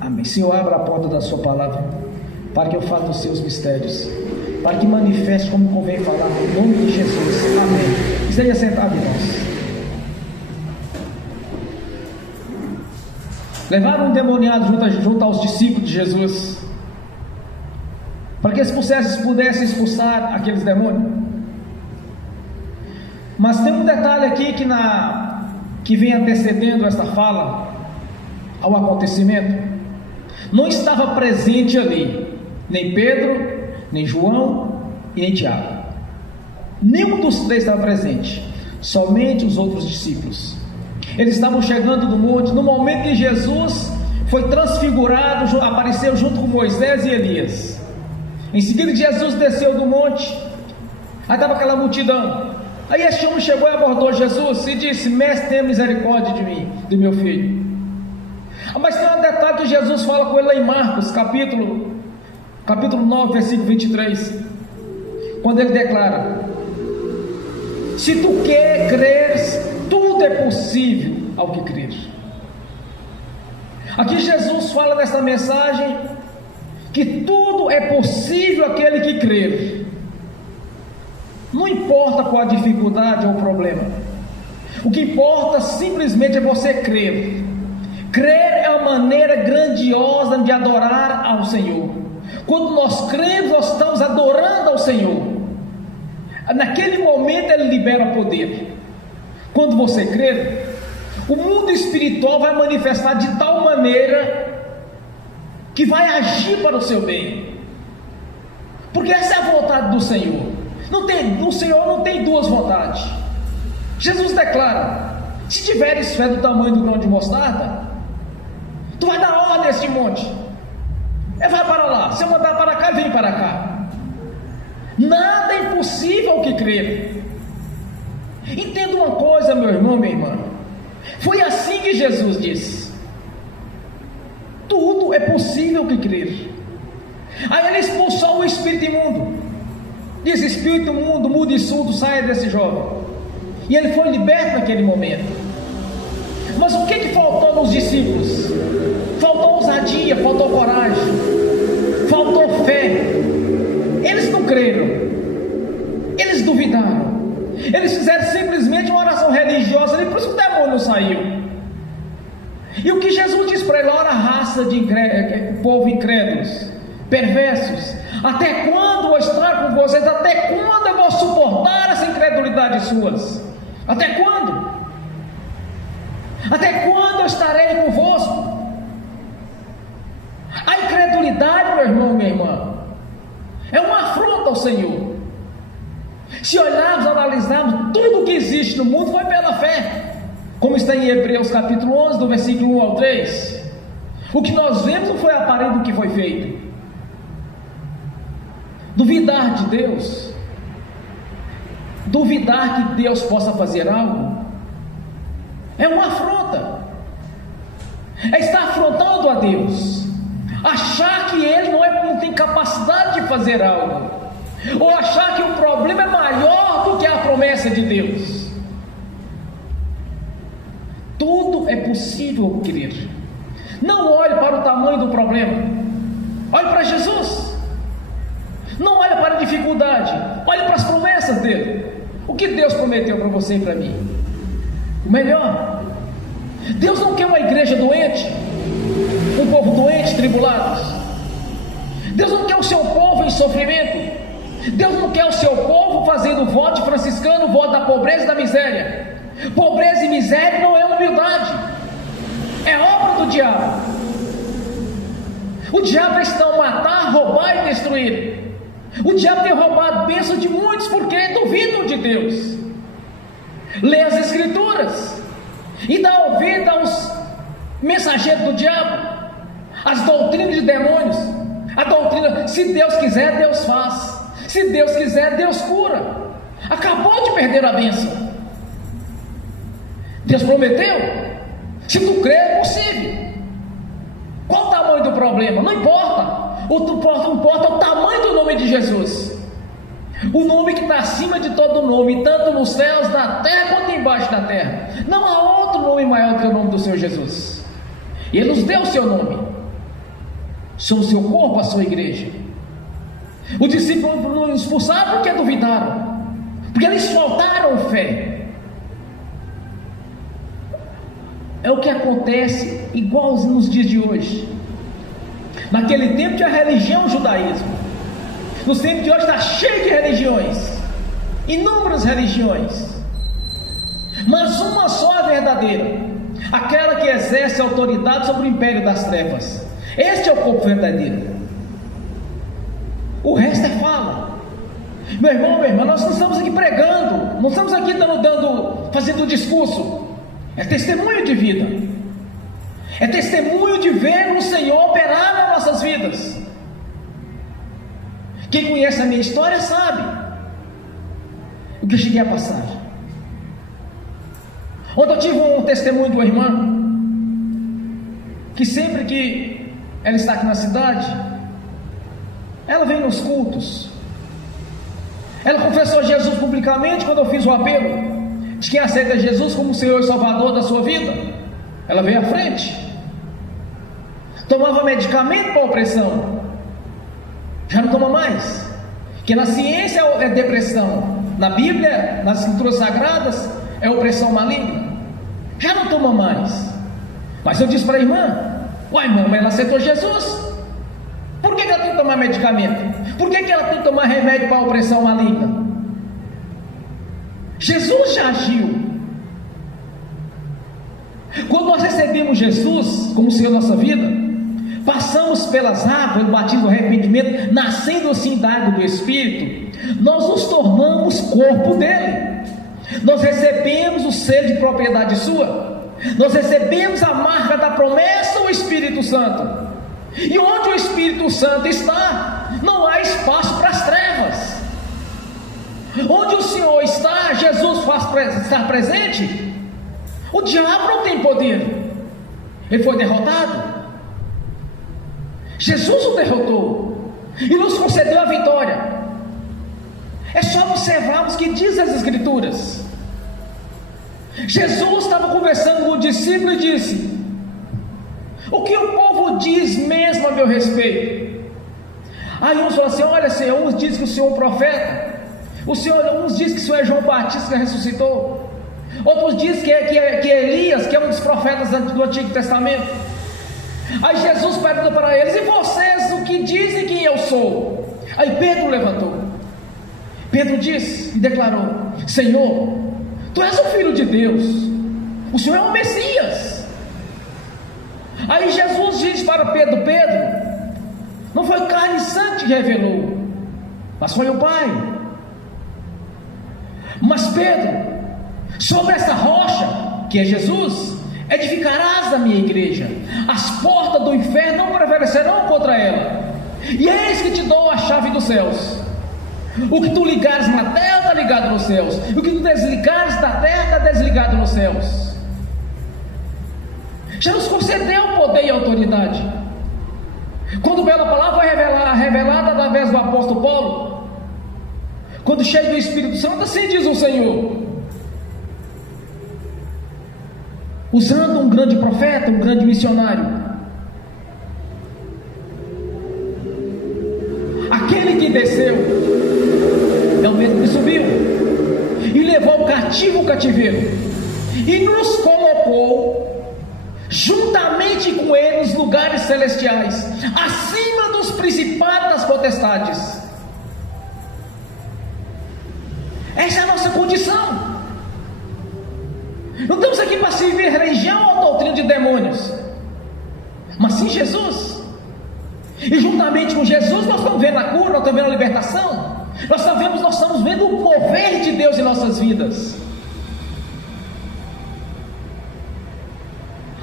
Amém. Senhor, abra a porta da sua palavra, para que eu fale dos seus mistérios, para que manifeste como convém falar, em nome de Jesus. Amém. Esteja sentado, irmãos. Levaram um endemoniado junto aos discípulos de Jesus, para que eles pudessem expulsar aqueles demônios. Mas tem um detalhe aqui que vem antecedendo esta fala ao acontecimento. Não estava presente ali nem Pedro, nem João e nem Tiago. Nenhum dos três estava presente, somente os outros discípulos. Eles estavam chegando do monte no momento que Jesus foi transfigurado, apareceu junto com Moisés e Elias. Em seguida que Jesus desceu do monte, aí estava aquela multidão. Aí este homem chegou e abordou Jesus e disse: mestre, tenha misericórdia de mim, do meu filho. Mas tem um detalhe que Jesus fala com ele lá em Marcos, capítulo 9, versículo 23, quando ele declara: se tu creres, tudo é possível ao que crer. Aqui Jesus fala nessa mensagem que tudo é possível àquele que crer. Não importa qual a dificuldade ou o problema, o que importa simplesmente é você crer. Crer é uma maneira grandiosa de adorar ao Senhor. Quando nós cremos, nós estamos adorando ao Senhor. Naquele momento Ele libera poder. Quando você crer, o mundo espiritual vai manifestar de tal maneira que vai agir para o seu bem, porque essa é a vontade do Senhor. O Senhor não tem duas vontades. Jesus declara: se tiveres fé do tamanho do grão de mostarda, tu vai dar ordem a este monte: vai para lá. Se eu mandar para cá, vem para cá. Nada é impossível ao que crer. Entenda uma coisa, meu irmão, minha irmã. Foi assim que Jesus disse: tudo é possível que crer. Aí ele expulsou o espírito imundo. Disse: espírito imundo, mudo e surdo, saia desse jovem. E ele foi liberto naquele momento. Mas o que faltou nos discípulos? Faltou ousadia, faltou coragem, faltou fé. Eles não creram, eles duvidaram. Eles fizeram simplesmente uma oração religiosa, e por isso o demônio saiu. E o que Jesus diz para ele: ora, raça de povo incrédulos, perversos, até quando vou estar com vocês? Até quando eu vou suportar essa incredulidade suas? Até quando? Até quando eu estarei convosco? A incredulidade, meu irmão, minha irmã, é uma afronta ao Senhor. Se olharmos, como está em Hebreus capítulo 11, do versículo 1 ao 3, o que nós vemos não foi aparente do que foi feito. Duvidar de Deus, duvidar que Deus possa fazer algo, é uma afronta, é estar afrontando a Deus, achar que Ele não tem capacidade de fazer algo, ou achar que o problema é maior do que a promessa de Deus. Tudo é possível crer. Não olhe para o tamanho do problema, olhe para Jesus. Não olhe para a dificuldade, olhe para as promessas dele. O que Deus prometeu para você e para mim? O melhor. Deus não quer uma igreja doente, um povo doente, tribulados. Deus não quer o seu povo em sofrimento. Deus não quer o seu povo fazendo voto franciscano, voto da pobreza e da miséria. Pobreza e miséria não é humildade, é obra do diabo. O diabo está a matar, roubar e destruir. O diabo tem roubado a bênção de muitos porque duvidam de Deus. Lê as escrituras e dá ouvido aos mensageiros do diabo, as doutrinas de demônios. A doutrina, se Deus quiser, Deus faz. Se Deus quiser, Deus cura. Acabou de perder a bênção. Deus prometeu. Se tu crer, é possível. Qual o tamanho do problema? Não importa. O que importa é o tamanho do nome de Jesus. O nome que está acima de todo nome, tanto nos céus, na terra, quanto embaixo da terra. Não há outro nome maior do que o nome do Senhor Jesus. E Ele nos deu o seu nome. São o seu corpo, a sua igreja. Os discípulos não expulsaram porque duvidaram, porque eles faltaram fé. É o que acontece igualzinho nos dias de hoje. Naquele tempo tinha religião, o judaísmo. No tempo de hoje está cheio de religiões, inúmeras religiões, mas uma só é verdadeira, aquela que exerce autoridade sobre o império das trevas. Este é o povo verdadeiro. O resto é fala. Meu irmão, minha irmã, nós não estamos aqui pregando, não estamos aqui fazendo discurso. É testemunho de vida, é testemunho de ver o Senhor operar nas nossas vidas. Quem conhece a minha história sabe o que eu cheguei a passar. Ontem eu tive um testemunho de uma irmã que sempre que ela está aqui na cidade, ela vem nos cultos. Ela confessou Jesus publicamente quando eu fiz o apelo de quem aceita Jesus como Senhor e Salvador da sua vida. Ela veio à frente. Tomava medicamento para opressão, já não toma mais. Que na ciência é depressão, na Bíblia, nas escrituras sagradas, é opressão maligna. Já não toma mais. Mas eu disse para a irmã: uai, irmã, mas ela aceitou Jesus, por que ela tem que tomar medicamento? Por que ela tem que tomar remédio para a opressão maligna? Jesus já agiu. Quando nós recebemos Jesus como Senhor da nossa vida, passamos pelas águas do batismo do arrependimento, nascendo assim da água do Espírito, nós nos tornamos corpo dele. Nós recebemos o selo de propriedade sua, nós recebemos a marca da promessa, o Espírito Santo. E onde o Espírito Santo está, não há espaço para as trevas. Onde o Senhor está, Jesus faz estar presente. O diabo não tem poder, ele foi derrotado. Jesus o derrotou e nos concedeu a vitória. É só observarmos o que diz as Escrituras. Jesus estava conversando com o discípulo e disse: o que o povo diz mesmo a meu respeito? Aí uns falam assim: olha, Senhor, uns dizem que o Senhor é um profeta, uns dizem que o Senhor é João Batista que ressuscitou, outros dizem que é Elias, que é um dos profetas do Antigo Testamento. Aí Jesus pergunta para eles: e vocês, o que dizem que eu sou? Aí Pedro levantou. Pedro disse e declarou: Senhor, Tu és o Filho de Deus, o Senhor é o Messias. Aí Jesus diz para Pedro: Pedro, não foi carne e sangue que revelou, mas foi o Pai. Mas Pedro, sobre essa rocha que é Jesus, edificarás a minha igreja, as portas do inferno não prevalecerão contra ela, e eis que te dou a chave dos céus. O que tu ligares na terra está ligado nos céus, o que tu desligares da terra está desligado nos céus. Já nos concedeu poder e autoridade. Quando bela palavra foi revelada através do apóstolo Paulo, quando cheio do Espírito Santo, assim diz o Senhor, usando um grande profeta, um grande missionário, aquele que desceu é o mesmo que subiu e levou o cativo o cativeiro e nos colocou juntamente com ele nos lugares celestiais, acima dos principados das potestades. Essa é a nossa condição. Não estamos aqui para servir religião ou doutrina de demônios, mas sim Jesus. E juntamente com Jesus nós estamos vendo a cura, nós estamos vendo a libertação, nós estamos vendo o mover de Deus em nossas vidas.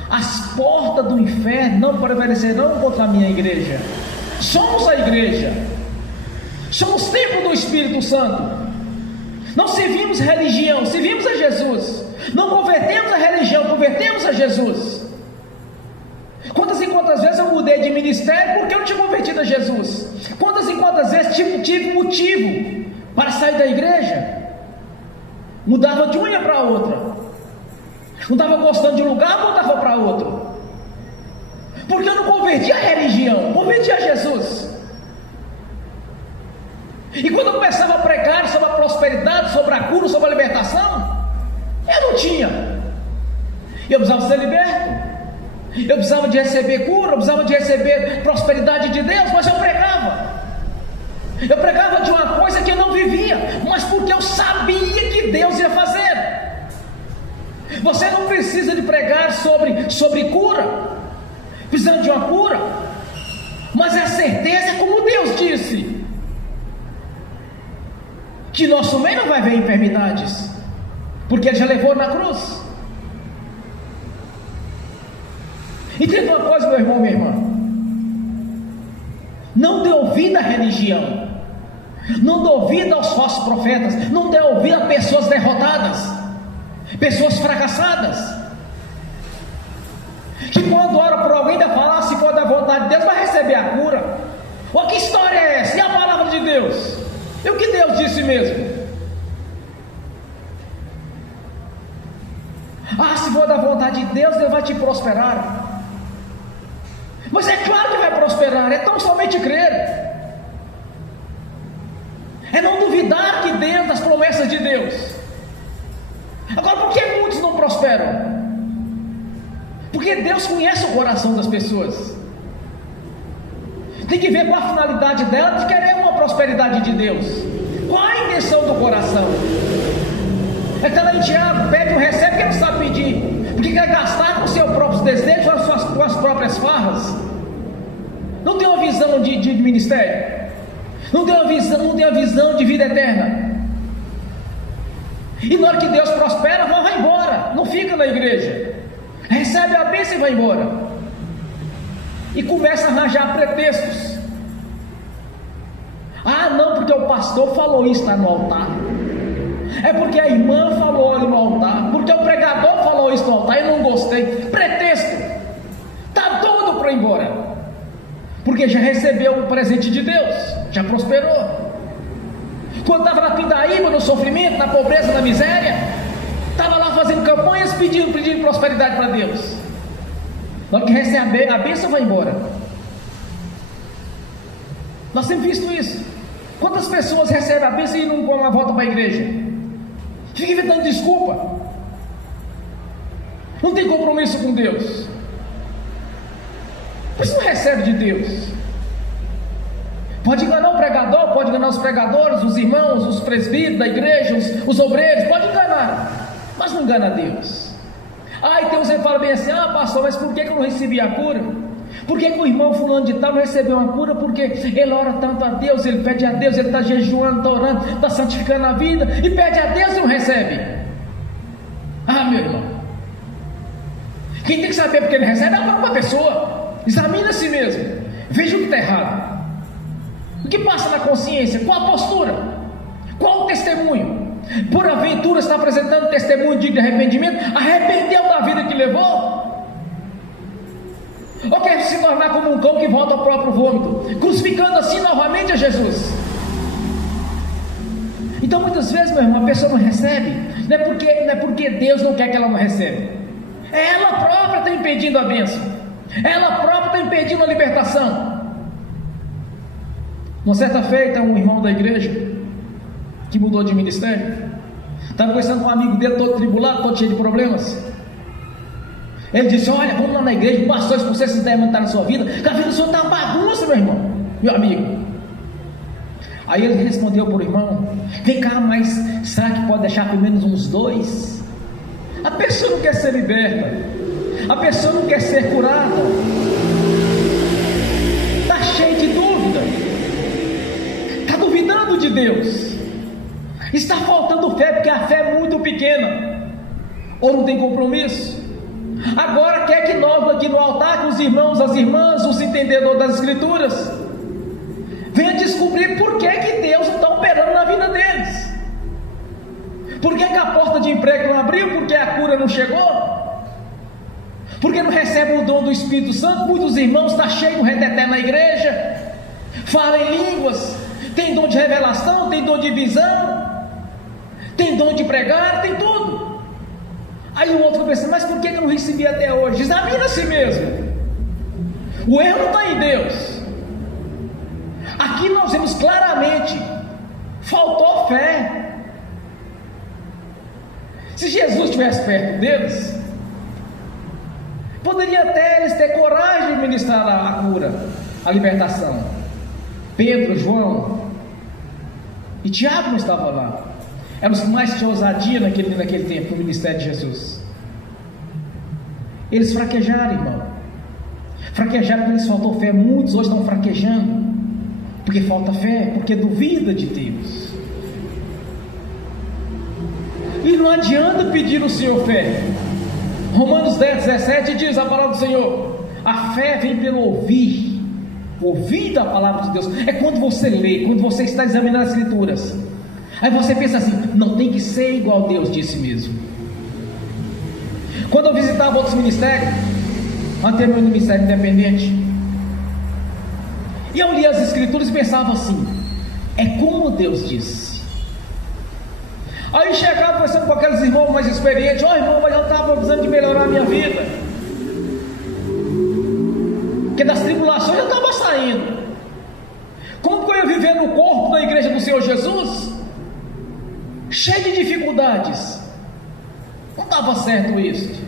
As portas do inferno não prevalecerão contra a minha igreja. Somos a igreja, somos templo do Espírito Santo. Não servimos religião, servimos a Jesus. Não convertemos a religião, convertemos a Jesus. Quantas e quantas vezes eu mudei de ministério porque eu não tinha convertido a Jesus? Quantas e quantas vezes tive motivo para sair da igreja? Mudava de uma para outra. Não estava gostando de um lugar, mudava para outro. Porque eu não converti a religião, converti a Jesus. E quando eu começava a pregar sobre a prosperidade, sobre a cura, sobre a libertação, eu não tinha. Eu precisava ser liberto, eu precisava de receber cura, eu precisava de receber prosperidade de Deus, mas eu pregava de uma coisa que eu não vivia, mas porque eu sabia que Deus ia fazer. Você não precisa de pregar sobre cura, precisando de uma cura, mas a certeza é como Deus disse, que nosso meio não vai ver enfermidades, porque Ele já levou na cruz. Entenda uma coisa, meu irmão, minha irmã, não dê ouvido à religião, não dê ouvido aos falsos profetas, não dê ouvido a pessoas derrotadas, pessoas fracassadas, que quando ora por alguém vai falar, se for da vontade de Deus, vai receber a cura. Ou que história é essa? E a palavra de Deus? E o que Deus disse mesmo? Se for da vontade de Deus, Deus vai te prosperar. Mas é claro que vai prosperar, é tão somente crer. É não duvidar que dentro das promessas de Deus. Agora, por que muitos não prosperam? Porque Deus conhece o coração das pessoas. Tem que ver qual a finalidade dela de querer uma prosperidade de Deus. Qual a intenção do coração? É que lá em Tiago, pede ou recebe porque não sabe pedir, porque quer gastar com os seus próprios desejos, com as próprias farras. Não tem uma visão de ministério, não tem uma visão de vida eterna. E na hora que Deus prospera, vai embora, não fica na igreja, recebe a bênção e vai embora, e começa a arranjar pretextos. Não, porque o pastor falou isso lá no altar, é porque a irmã falou ali no altar, porque o pregador falou isso no altar, eu não gostei. Pretexto, está doido para ir embora, porque já recebeu o presente de Deus, já prosperou. Quando estava na pindaíba, no sofrimento, na pobreza, na miséria, estava lá fazendo campanhas, pedindo prosperidade para Deus. Na hora que recebe a bênção, vai embora. Nós temos visto isso. Quantas pessoas recebem a bênção e não vão uma volta para a igreja? Fica inventando desculpa, não tem compromisso com Deus, mas não recebe de Deus. Pode enganar o pregador, pode enganar os pregadores, os irmãos, os presbíteros da igreja, os obreiros, pode enganar, mas não engana a Deus. E tem uns que falam bem assim: pastor, mas por que eu não recebi a cura? Por que o irmão fulano de tal não recebeu uma cura? Porque ele ora tanto a Deus, ele pede a Deus, ele está jejuando, está orando, está santificando a vida, e pede a Deus e não recebe. Meu irmão, Quem tem que saber porque ele recebe é a própria pessoa. Examina a si mesmo, veja o que está errado, o que passa na consciência, qual a postura, qual o testemunho. Porventura está apresentando testemunho digno de arrependimento, arrependeu da vida que levou, ou quer se tornar como um cão que volta ao próprio vômito, crucificando assim novamente a Jesus? Então muitas vezes, meu irmão, a pessoa não recebe, não é porque Deus não quer que ela não receba, é ela própria que está impedindo a bênção, ela própria está impedindo a libertação. Uma certa feita, um irmão da igreja que mudou de ministério estava conversando com um amigo dele, todo tribulado, todo cheio de problemas. Ele disse: olha, vamos lá na igreja, o pastor, se você se der levantar na sua vida, que a vida do senhor está uma bagunça, meu irmão, meu amigo. Aí ele respondeu para o irmão: vem cá, mas será que pode deixar pelo menos uns 2? A pessoa não quer ser liberta, a pessoa não quer ser curada, está cheia de dúvida, está duvidando de Deus, está faltando fé, porque a fé é muito pequena, ou não tem compromisso. Agora quer que nós aqui no altar, com os irmãos, as irmãs, os entendedores das escrituras, venha descobrir por que Deus não está operando na vida deles, por que a porta de emprego não abriu, por que a cura não chegou, porque não recebem o dom do Espírito Santo. Muitos irmãos estão cheios de reteté na igreja, falam em línguas, tem dom de revelação, tem dom de visão, tem dom de pregar, tem tudo. Aí o outro pensa: mas por que eu não recebi até hoje? Examina a si mesmo, o erro não está em Deus. Aqui nós vemos claramente, faltou fé. Se Jesus estivesse perto deles, poderia até eles ter coragem de ministrar a cura, a libertação. Pedro, João e Tiago não estavam lá, eram os que mais tinham ousadia naquele tempo, no ministério de Jesus. Eles fraquejaram, irmão, fraquejaram porque lhes faltou fé. Muitos hoje estão fraquejando porque falta fé, porque duvida de Deus. E não adianta pedir ao Senhor fé. Romanos 10:17 diz a palavra do Senhor: a fé vem pelo ouvir da palavra de Deus. É quando você lê, quando você está examinando as escrituras, aí você pensa assim: não tem que ser igual Deus disse mesmo. Quando eu visitava outros ministérios, anterior no ministério independente, e eu lia as escrituras e pensava assim: é como Deus disse. Aí chegava conversando com aqueles irmãos mais experientes: ó, irmão, mas eu estava precisando de melhorar a minha vida, porque das tribulações eu estava saindo. Como que eu ia viver no corpo da igreja do Senhor Jesus, cheio de dificuldades? Não estava certo isso.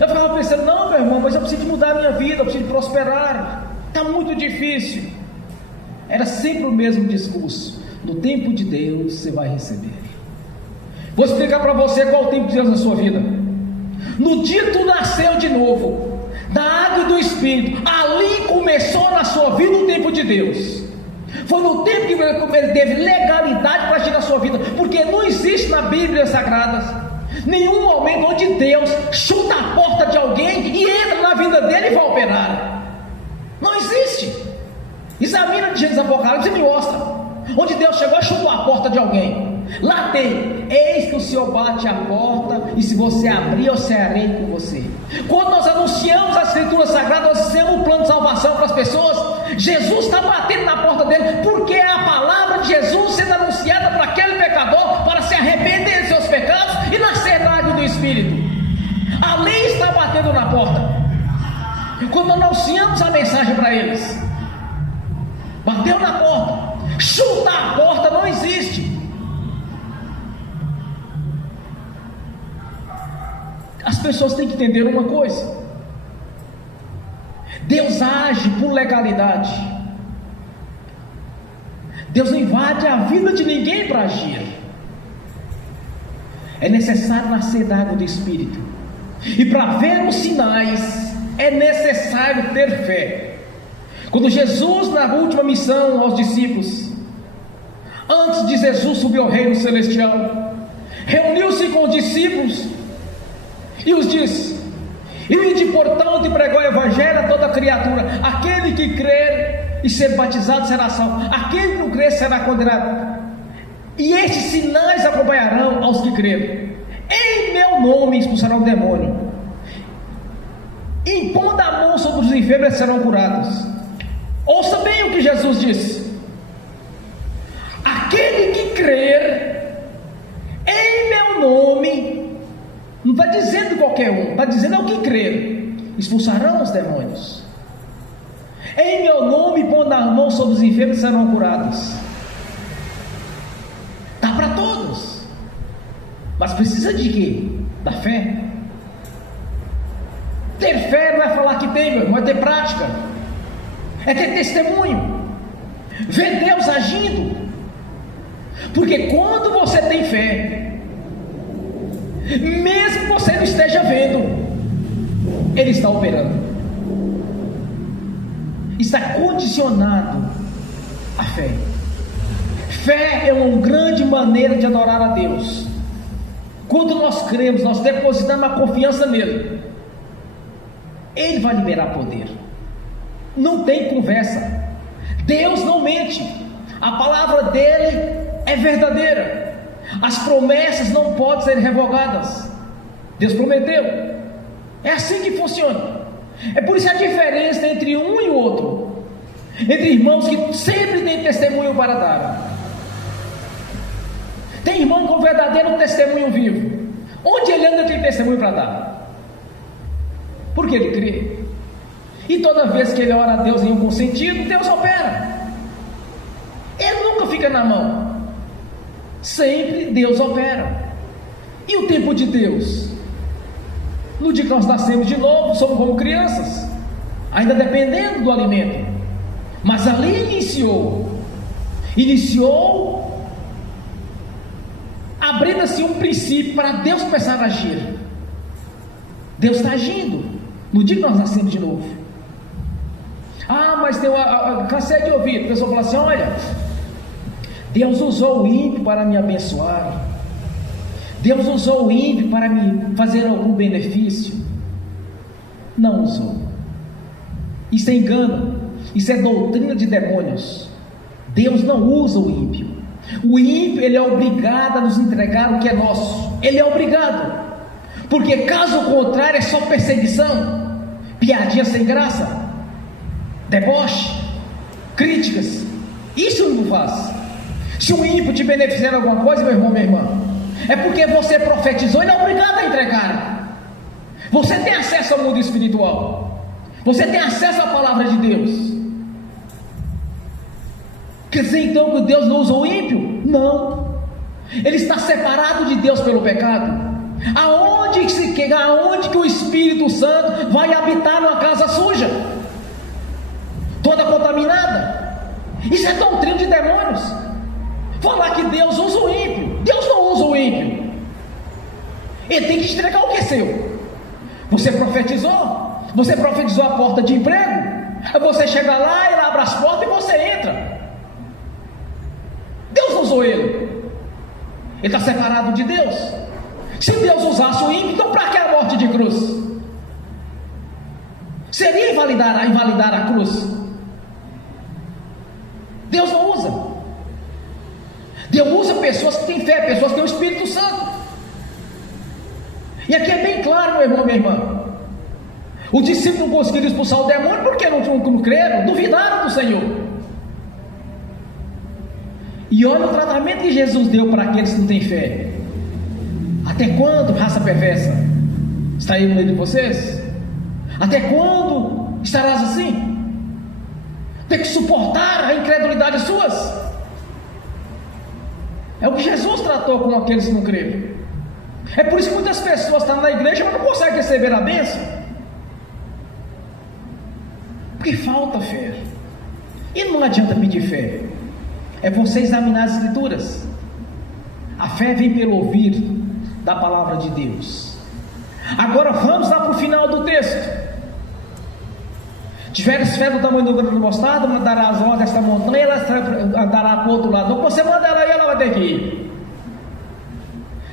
Eu ficava pensando: não, meu irmão, mas eu preciso de mudar a minha vida, eu preciso de prosperar, está muito difícil. Era sempre o mesmo discurso: no tempo de Deus você vai receber. Vou explicar para você qual é o tempo de Deus na sua vida. No dia que tu nasceu de novo, da água e do Espírito, ali começou na sua vida o tempo de Deus. Foi no tempo que ele teve legalidade para agir na sua vida, porque não existe na Bíblia Sagrada nenhum momento onde Deus chuta a porta de alguém e entra na vida dele e vai operar. Não existe. Examina de Gênesis Apocalipse e me mostra onde Deus chegou e chutou a porta de alguém. Lá tem: eis que o Senhor bate a porta, e se você abrir, eu cearei com você. Quando nós anunciamos as escrituras sagradas, nós fizemos um plano de salvação para as pessoas. Jesus está batendo na porta dele, porque é a palavra de Jesus sendo anunciada para aquele pecador, para se arrepender de seus pecados e nascer da água do Espírito. A lei está batendo na porta. Quando anunciamos a mensagem para eles, bateu na porta. Chutar a porta não existe. As pessoas têm que entender uma coisa: Deus age por legalidade. Deus não invade a vida de ninguém para agir. É necessário nascer da água do Espírito, e para ver os sinais é necessário ter fé. Quando Jesus, na última missão aos discípulos, antes de Jesus subir ao reino celestial, reuniu-se com os discípulos e os disse: Ide, portanto, e pregou o evangelho a toda criatura. Aquele que crer e ser batizado será salvo, aquele que não crer será condenado. E estes sinais acompanharão aos que crerem. Em meu nome expulsarão o demônio, impondo a mão sobre os enfermos, eles serão curados. Ouça bem o que Jesus disse: aquele que crer em meu nome, não está dizendo qualquer um, está dizendo é o que crer, expulsarão os demônios. Em meu nome, pondo a mão sobre os enfermos, serão curados. Dá para todos, mas precisa de quê? Da fé. Ter fé não é falar que tem, meu irmão, é ter prática, é ter testemunho, ver Deus agindo. Porque quando você tem fé, mesmo que você não esteja vendo, Ele está operando, está condicionado à fé. Fé é uma grande maneira de adorar a Deus. Quando nós cremos, nós depositamos a confiança nele, Ele vai liberar poder. Não tem conversa. Deus não mente. A palavra dele é verdadeira. As promessas não podem ser revogadas. Deus prometeu. É assim que funciona. É por isso a diferença entre um e o outro, entre irmãos que sempre têm testemunho para dar. Tem irmão com verdadeiro testemunho vivo. Onde ele anda tem testemunho para dar, porque ele crê. E toda vez que ele ora a Deus em algum sentido, Deus opera. Ele nunca fica na mão, sempre Deus opera. E o tempo de Deus? No dia que nós nascemos de novo, somos como crianças, ainda dependendo do alimento. Mas ali iniciou abrindo-se um princípio para Deus começar a agir. Deus está agindo no dia que nós nascemos de novo. Ah, mas cansei de ouvir a pessoa falar assim: olha, Deus usou o ímpio para me abençoar, Deus usou o ímpio para me fazer algum benefício. Não usou. Isso é engano, isso é doutrina de demônios. Deus não usa o ímpio. O ímpio, ele é obrigado a nos entregar o que é nosso. Ele é obrigado, porque caso contrário é só perseguição, piadinha sem graça, deboche, críticas. Isso ele não faz. Se o ímpio te beneficiar em alguma coisa, meu irmão, minha irmã, é porque você profetizou. Ele é obrigado a entregar. Você tem acesso ao mundo espiritual, você tem acesso à palavra de Deus. Quer dizer então que Deus não usou o ímpio? Não. Ele está separado de Deus pelo pecado. Aonde que o Espírito Santo vai habitar numa casa suja, toda contaminada? Isso é doutrina de demônios. Falar que Deus usa o ímpio. Deus não usa o ímpio. Ele tem que entregar o que é seu. Você profetizou a porta de emprego, você chega lá, ele abre as portas e você entra. Deus usou ele. Ele está separado de Deus. Se Deus usasse o ímpio, então para que a morte de cruz? Seria invalidar a cruz. Deus não usa. Deus usa pessoas que têm fé, pessoas que têm o Espírito Santo. E aqui é bem claro, meu irmão, minha irmã. Os discípulos não conseguiram expulsar o demônio porque não creram, duvidaram do Senhor. E olha o tratamento que Jesus deu para aqueles que não têm fé. Até quando, raça perversa, está aí no meio de vocês? Até quando estarás assim? Tem que suportar a incredulidade suas? É o que Jesus tratou com aqueles que não creram. É por isso que muitas pessoas estão na igreja, mas não conseguem receber a bênção, porque falta fé. E não adianta pedir fé, é você examinar as escrituras. A fé vem pelo ouvir da palavra de Deus. Agora vamos lá para o final do texto. Tiveres fé do tamanho do grão de mostarda, mandará as rodas desta montanha, ela andará para o outro lado. Não, você manda ela aí, ela vai ter que ir.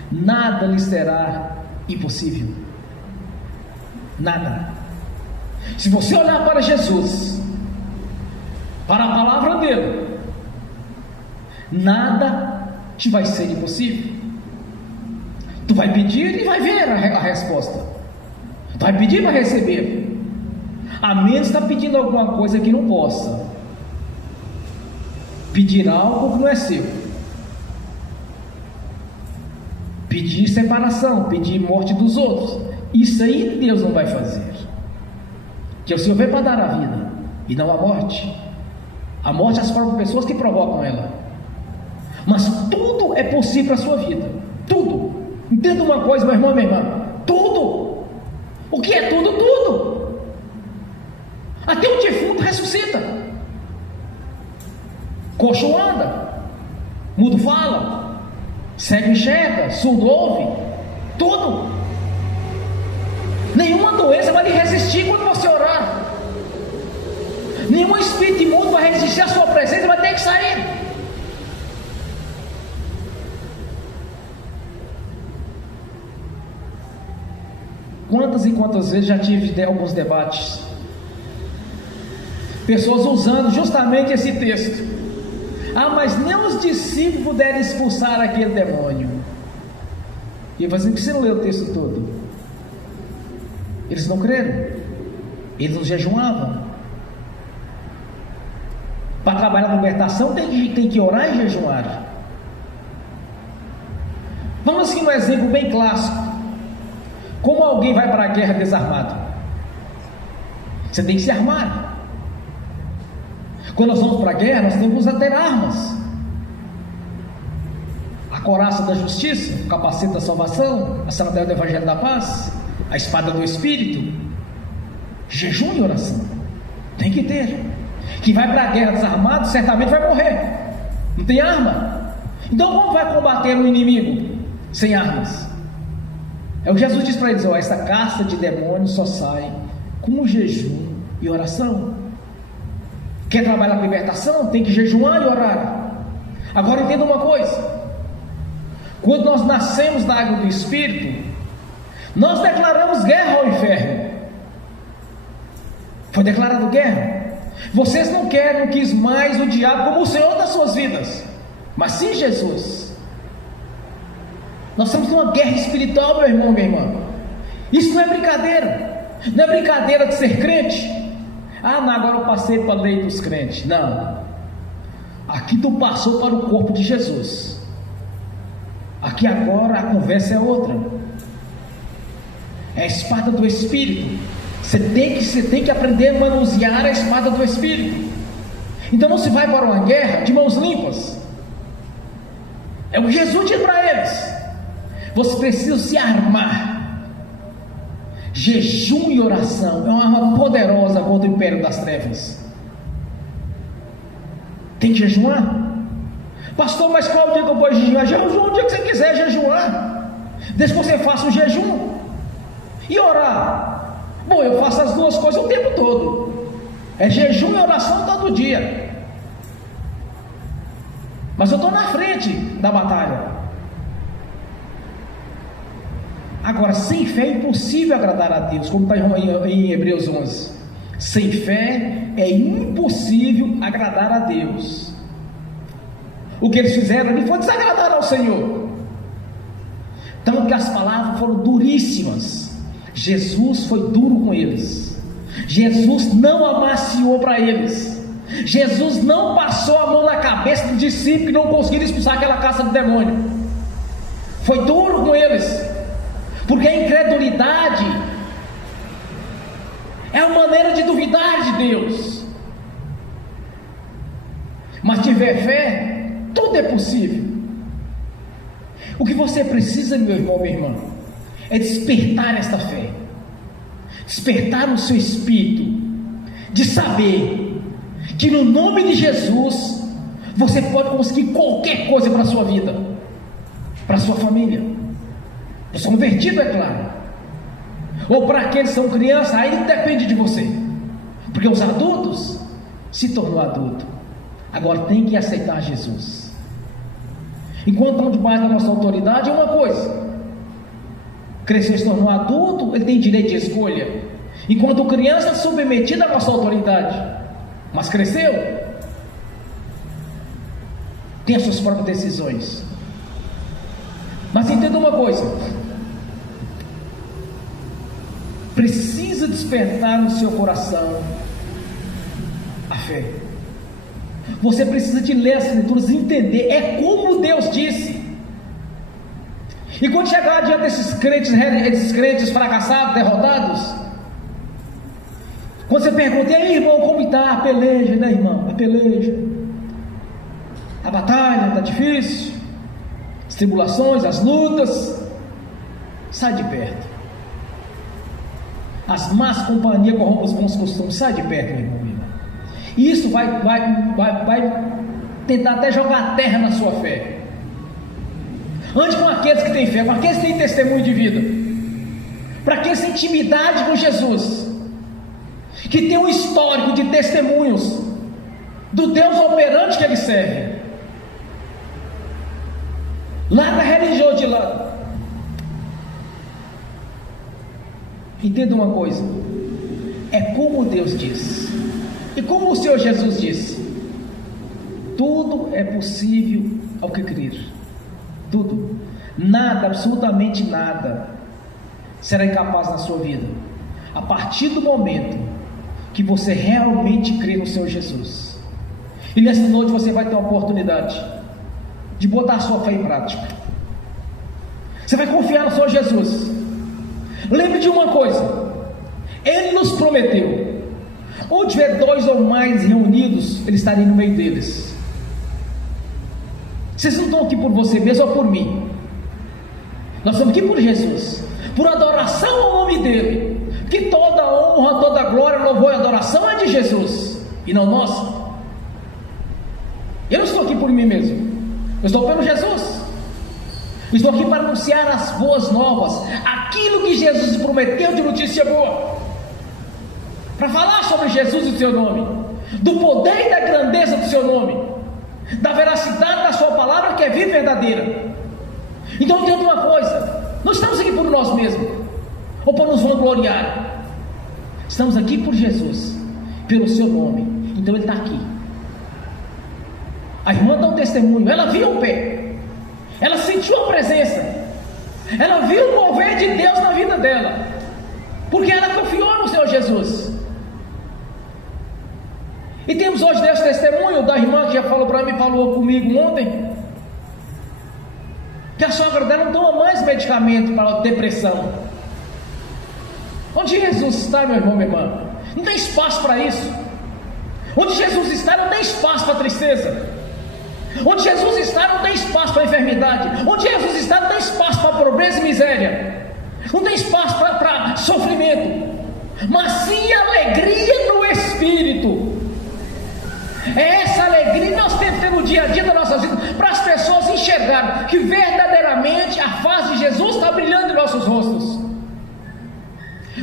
Nada lhe será impossível. Nada. Se você olhar para Jesus, para a palavra dele, nada te vai ser impossível. Tu vai pedir e vai ver a resposta. Tu vai pedir e vai receber. A menos que está pedindo alguma coisa que não possa. Pedir algo que não é seu. Pedir separação, pedir morte dos outros. Isso aí Deus não vai fazer. Que o Senhor veio para dar a vida e não a morte. A morte as próprias pessoas que provocam ela. Mas tudo é possível para a sua vida. Tudo. Entenda uma coisa, meu irmão, minha irmã. Tudo. O que é tudo? Tudo. Até o defunto ressuscita. Coxo anda. Mudo fala. Cego enxerga. Surdo ouve. Tudo. Nenhuma doença vai lhe resistir quando você orar. Nenhum espírito imundo vai resistir à sua presença, vai ter que sair. Quantas e quantas vezes já tive alguns debates, pessoas usando justamente esse texto. Mas nem os discípulos puderam expulsar aquele demônio. E eu falei assim, por que você não leu o texto todo? Eles não creram. Eles não jejuavam. Para trabalhar na libertação tem que orar e jejuar. Vamos aqui um exemplo bem clássico. Como alguém vai para a guerra desarmado? Você tem que se armar. Quando nós vamos para a guerra, nós temos que ter armas. A couraça da justiça, o capacete da salvação, a sandália do evangelho da paz, a espada do Espírito, jejum e oração. Tem que ter. Quem vai para a guerra desarmado certamente vai morrer. Não tem arma. Então como vai combater um inimigo sem armas? É o que Jesus diz para eles: essa casta de demônios só sai com jejum e oração. Quer trabalhar com libertação? Tem que jejuar e orar. Agora entenda uma coisa: quando nós nascemos da água do Espírito, nós declaramos guerra ao inferno. Foi declarado guerra. Vocês não quis mais o diabo como o Senhor das suas vidas, mas sim Jesus. Nós estamos numa guerra espiritual, meu irmão, minha irmã. Isso não é brincadeira. Não é brincadeira de ser crente. Não, agora eu passei para a lei dos crentes. Não. Aqui tu passou para o corpo de Jesus. Aqui agora a conversa é outra. É a espada do Espírito. Você tem que aprender a manusear a espada do Espírito. Então não se vai para uma guerra de mãos limpas. É o que Jesus diz para eles: você precisa se armar. Jejum e oração é uma arma poderosa contra o império das trevas. Tem que jejuar. Pastor, mas qual o dia que eu vou jejuar? Jejum o dia que você quiser jejuar. Desde que você faça o jejum e orar. Bom, eu faço as duas coisas o tempo todo. É jejum e oração todo dia. Mas eu estou na frente da batalha. Agora, sem fé é impossível agradar a Deus, como está em Hebreus 11. Sem fé é impossível agradar a Deus. O que eles fizeram ali foi desagradar ao Senhor. Tanto que as palavras foram duríssimas. Jesus foi duro com eles. Jesus não amaciou para eles. Jesus não passou a mão na cabeça do discípulo que não conseguiram expulsar aquela caça do demônio. Foi duro com eles. Porque a incredulidade é a maneira de duvidar de Deus. Mas se tiver fé, tudo é possível. O que você precisa, meu irmão, minha irmã, é despertar esta fé, despertar o seu espírito, de saber que no nome de Jesus você pode conseguir qualquer coisa para a sua vida, para a sua família. Para os convertidos, é claro, ou para aqueles que são crianças, aí depende de você, porque os adultos se tornou adulto, agora tem que aceitar Jesus. Enquanto estão debaixo da nossa autoridade, é uma coisa. Cresceu e se tornou adulto, ele tem direito de escolha. enquanto criança submetida à nossa autoridade, mas cresceu, tem as suas próprias decisões. Mas entenda uma coisa: precisa despertar no seu coração a fé. Você precisa de ler as escrituras e entender, é como Deus disse. E quando chegar diante desses crentes fracassados, derrotados, quando você pergunta: e aí, irmão, como está a peleja, né, irmão? A peleja, a batalha está difícil, as tribulações, as lutas, sai de perto. As más companhias corrompem os bons costumes, sai de perto, meu irmão, minha irmã. E isso vai tentar até jogar terra na sua fé. Ande com aqueles que têm fé, com aqueles que têm testemunho de vida, para aqueles que têm intimidade com Jesus, que tem um histórico de testemunhos do Deus operante que ele serve. Larga a religião de lado. Entenda uma coisa: é como Deus diz, e como o Senhor Jesus disse: tudo é possível ao que crer. Tudo, nada, absolutamente nada será incapaz na sua vida, a partir do momento que você realmente crê no Senhor Jesus. E nessa noite você vai ter a oportunidade de botar a sua fé em prática. Você vai confiar no Senhor Jesus. Lembre de uma coisa: Ele nos prometeu, onde tiver 2 ou mais reunidos, Ele estaria no meio deles. Vocês não estão aqui por você mesmo ou por mim. Nós estamos aqui por Jesus, por adoração ao nome dele. Que toda honra, toda glória, louvor e adoração é de Jesus e não nossa. Eu não estou aqui por mim mesmo, eu estou pelo Jesus. Eu estou aqui para anunciar as boas novas, aquilo que Jesus prometeu de notícia boa, para falar sobre Jesus e o seu nome, do poder e da grandeza do seu nome, da veracidade da sua palavra, que é viva e verdadeira. Então entenda uma coisa: não estamos aqui por nós mesmos, ou para nos vangloriar. Estamos aqui por Jesus, pelo seu nome. Então Ele está aqui. A irmã dá um testemunho, ela viu o pé, ela sentiu a presença, ela viu o mover de Deus na vida dela, porque ela confiou no Senhor Jesus. E temos hoje esse testemunho da irmã que já falou para mim, falou comigo ontem, que a sogra dela não toma mais medicamento para depressão. Onde Jesus está, meu irmão, minha irmã, não tem espaço para isso. Onde Jesus está, não tem espaço para tristeza. Onde Jesus está, não tem espaço para enfermidade. Onde Jesus está, não tem espaço para pobreza e miséria. Não tem espaço para sofrimento, mas sim alegria no Espírito. É essa alegria que nós temos que ter no dia a dia da nossa vida, para as pessoas enxergarem que verdadeiramente a face de Jesus está brilhando em nossos rostos.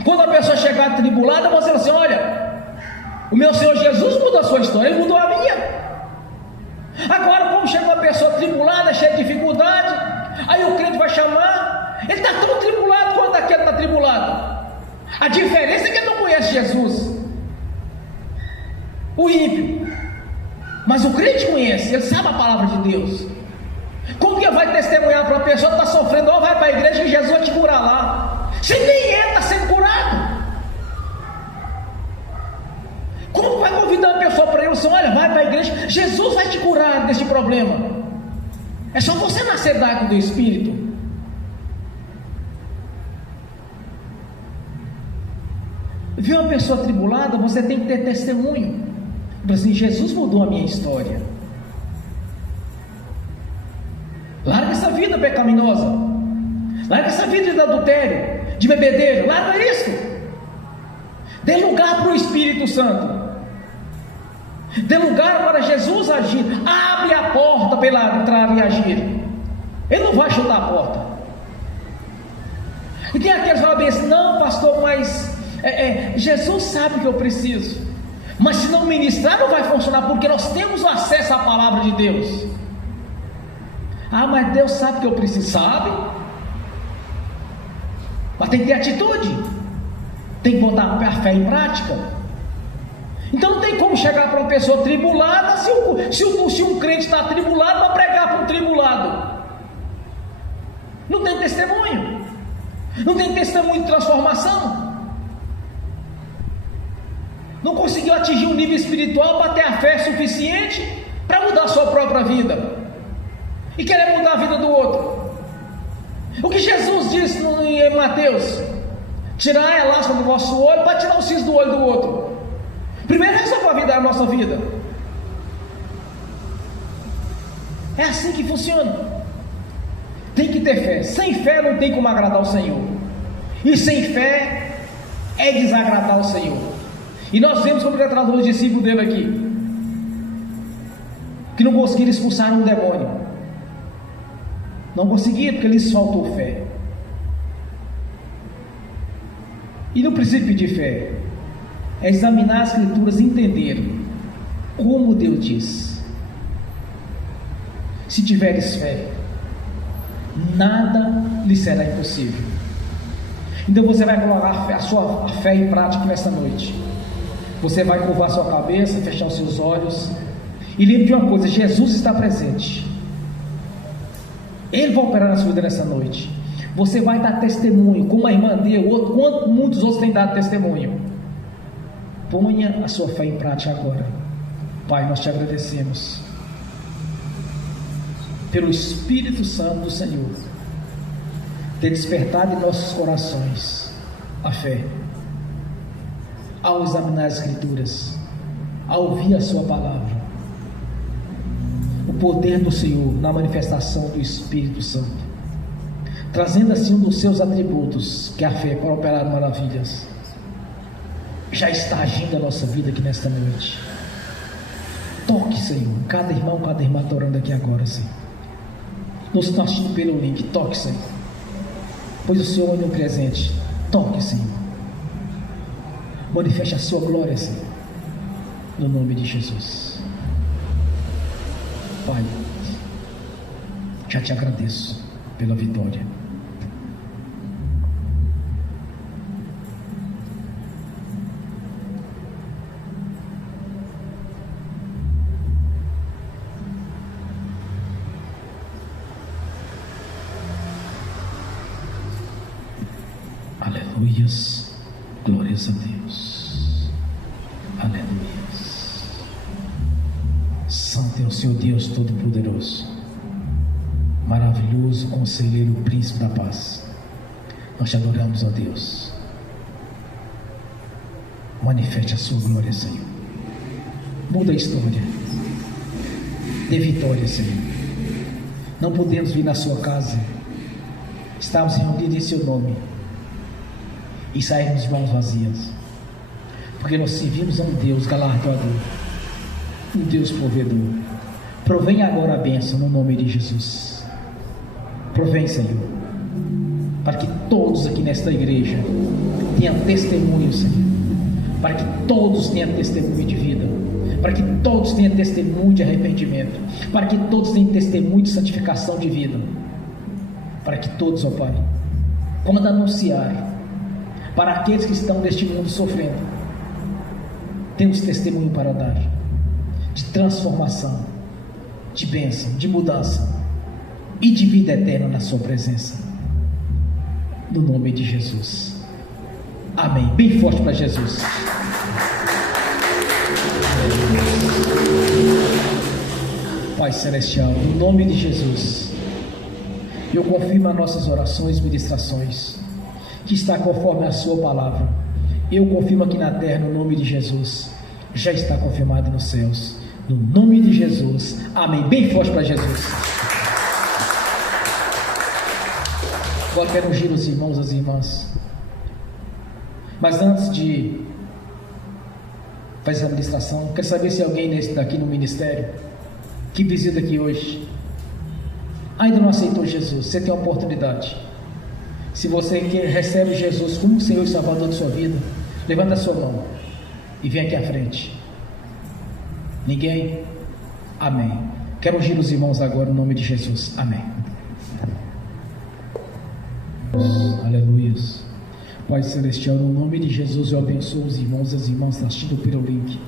Quando a pessoa chegar atribulada, você vai dizer: olha, o meu Senhor Jesus mudou a sua história, Ele mudou a minha. Agora, como chega uma pessoa atribulada, cheia de dificuldade, aí o crente vai chamar, ele está tão tribulado quanto aquele está tribulado. A diferença é que ele não conhece Jesus, o ímpio. Mas o crente conhece, ele sabe a palavra de Deus. Como que vai testemunhar para a pessoa que está sofrendo: ó, vai para a igreja que Jesus vai te curar lá, se nem ele está sendo curado? Como vai convidar a pessoa para ele? Olha, vai para a igreja, Jesus vai te curar desse problema. É só você nascer da água do Espírito. Viu uma pessoa atribulada, você tem que ter testemunho. Assim: Jesus mudou a minha história. Larga essa vida pecaminosa, larga essa vida de adultério, de bebedeiro, larga isso. Dê lugar para o Espírito Santo, dê lugar para Jesus agir. Abre a porta para ele entrar e agir. Ele não vai chutar a porta. E tem aqueles que falam bem assim: não, pastor, mas Jesus sabe o que eu preciso. Mas se não ministrar, não vai funcionar, porque nós temos acesso à palavra de Deus. Ah, mas Deus sabe o que eu preciso. Sabe, mas tem que ter atitude. Tem que botar a fé em prática. Então não tem como chegar para uma pessoa tribulada se um crente está atribulado para pregar para um tribulado. Não tem testemunho. Não tem testemunho de transformação. Não conseguiu atingir um nível espiritual para ter a fé suficiente para mudar a sua própria vida e querer mudar a vida do outro. O que Jesus disse em Mateus: tirar a lasca do vosso olho para tirar o cisco do olho do outro. Primeiro resolve a vida, a nossa vida. É assim que funciona. Tem que ter fé. Sem fé não tem como agradar o Senhor. E sem fé é desagradar o Senhor. E nós vemos como ele tratou os discípulos dele aqui, que não conseguiram expulsar um demônio. Não conseguiram porque lhes faltou fé. E no princípio de fé é examinar as Escrituras e entender como Deus diz. Se tiveres fé, nada lhe será impossível. Então você vai colocar a sua fé em prática nessa noite. Você vai curvar sua cabeça, fechar os seus olhos e lembre de uma coisa: Jesus está presente. Ele vai operar na sua vida nessa noite. Você vai dar testemunho, como a irmã deu, quanto muitos outros têm dado testemunho. Ponha a sua fé em prática agora. Pai, nós te agradecemos pelo Espírito Santo do Senhor ter despertado em nossos corações a fé, ao examinar as Escrituras, ao ouvir a sua palavra, o poder do Senhor na manifestação do Espírito Santo, trazendo assim um dos seus atributos, que é a fé, para operar maravilhas. Já está agindo a nossa vida aqui nesta noite. Toque, Senhor, cada irmão, cada irmã está orando aqui agora, Senhor. Nos está assistindo pelo link, toque, Senhor, pois o Senhor é onipresente. Toque, Senhor, manifeste a sua glória, Senhor, no nome de Jesus. Pai, já te agradeço pela vitória. Aleluias, glórias a Deus. Aleluias. Santo é o Senhor Deus Todo-Poderoso, maravilhoso Conselheiro, Príncipe da Paz. Nós te adoramos, ó Deus. Manifeste a sua glória, Senhor. Muda a história. Dê vitória, Senhor. Não podemos vir na sua casa, estamos reunidos em seu nome e sairmos de mãos vazias, porque nós servimos a um Deus galardoador, um Deus provedor. Provém agora a bênção no nome de Jesus. Provém, Senhor, para que todos aqui nesta igreja tenham testemunho, Senhor, para que todos tenham testemunho de vida, para que todos tenham testemunho de arrependimento, para que todos tenham testemunho de santificação de vida, para que todos, ó Pai, quando anunciar para aqueles que estão neste mundo sofrendo, temos testemunho para dar de transformação, de bênção, de mudança e de vida eterna na sua presença, no nome de Jesus. Amém. Bem forte para Jesus. Pai Celestial, no nome de Jesus, eu confirmo as nossas orações e ministrações, que está conforme a sua palavra. Eu confirmo aqui na terra, no nome de Jesus, já está confirmado nos céus, no nome de Jesus. Amém. Bem forte para Jesus. Agora quero ungir os irmãos e as irmãs, mas antes de fazer a administração, quero saber se alguém daqui no ministério que visita aqui hoje ainda não aceitou Jesus. Você tem a oportunidade. Se você recebe Jesus como Senhor e Salvador de sua vida, levanta a sua mão e vem aqui à frente. Ninguém? Amém. Quero ungir os irmãos agora no nome de Jesus. Amém. Aleluia. Pai Celestial, no nome de Jesus, eu abençoo os irmãos e as irmãs que estão assistindo pelo link.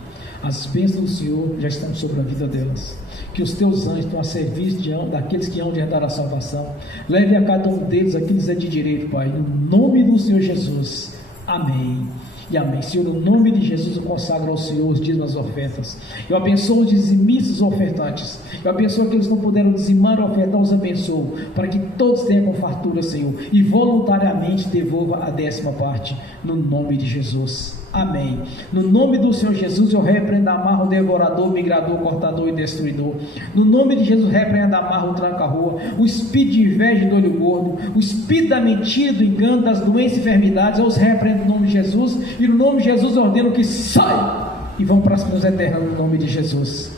As bênçãos do Senhor já estão sobre a vida delas. Que os teus anjos estão a serviço daqueles que hão de herdar a salvação. Leve a cada um deles aquilo que é de direito, Pai. No nome do Senhor Jesus. Amém. E amém. Senhor, no nome de Jesus eu consagro ao Senhor os dias das ofertas. Eu abençoo os dizimistas ofertantes. Eu abençoo aqueles que não puderam dizimar ou ofertar, os abençoo, para que todos tenham com fartura, Senhor, e voluntariamente devolva a 10ª parte, no nome de Jesus. Amém. No nome do Senhor Jesus, eu repreendo, amarro o devorador, migrador, cortador e destruidor. No nome de Jesus, repreendo, amarro o tranca-rua, o espírito de inveja e do olho gordo, o espírito da mentira, do engano, das doenças e enfermidades. Eu os repreendo no nome de Jesus, e no nome de Jesus eu ordeno que saiam e vão para as prisões eternas no nome de Jesus.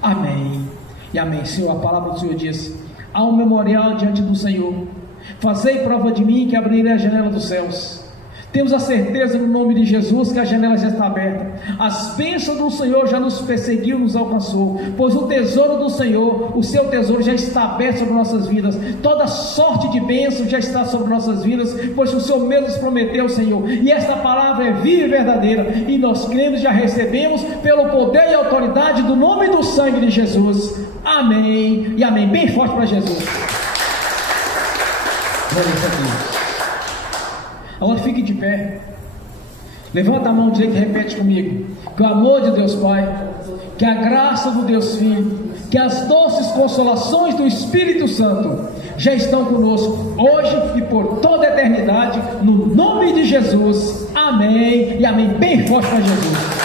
Amém. E amém. Senhor, a palavra do Senhor diz: há um memorial diante do Senhor. Fazei prova de mim, que abrirei a janela dos céus. Temos a certeza no nome de Jesus que a janela já está aberta. As bênçãos do Senhor já nos perseguiu, nos alcançou, pois o tesouro do Senhor, o seu tesouro já está aberto sobre nossas vidas. Toda sorte de bênção já está sobre nossas vidas, pois o Senhor mesmo nos prometeu, Senhor. E esta palavra é viva e verdadeira, e nós cremos e já recebemos pelo poder e autoridade do nome e do sangue de Jesus. Amém e amém. Bem forte para Jesus. Glória a Deus. Agora fique de pé, levanta a mão direita e repete comigo: que o amor de Deus Pai, que a graça do Deus Filho, que as doces consolações do Espírito Santo já estão conosco hoje e por toda a eternidade, no nome de Jesus. Amém e amém. Bem forte para Jesus.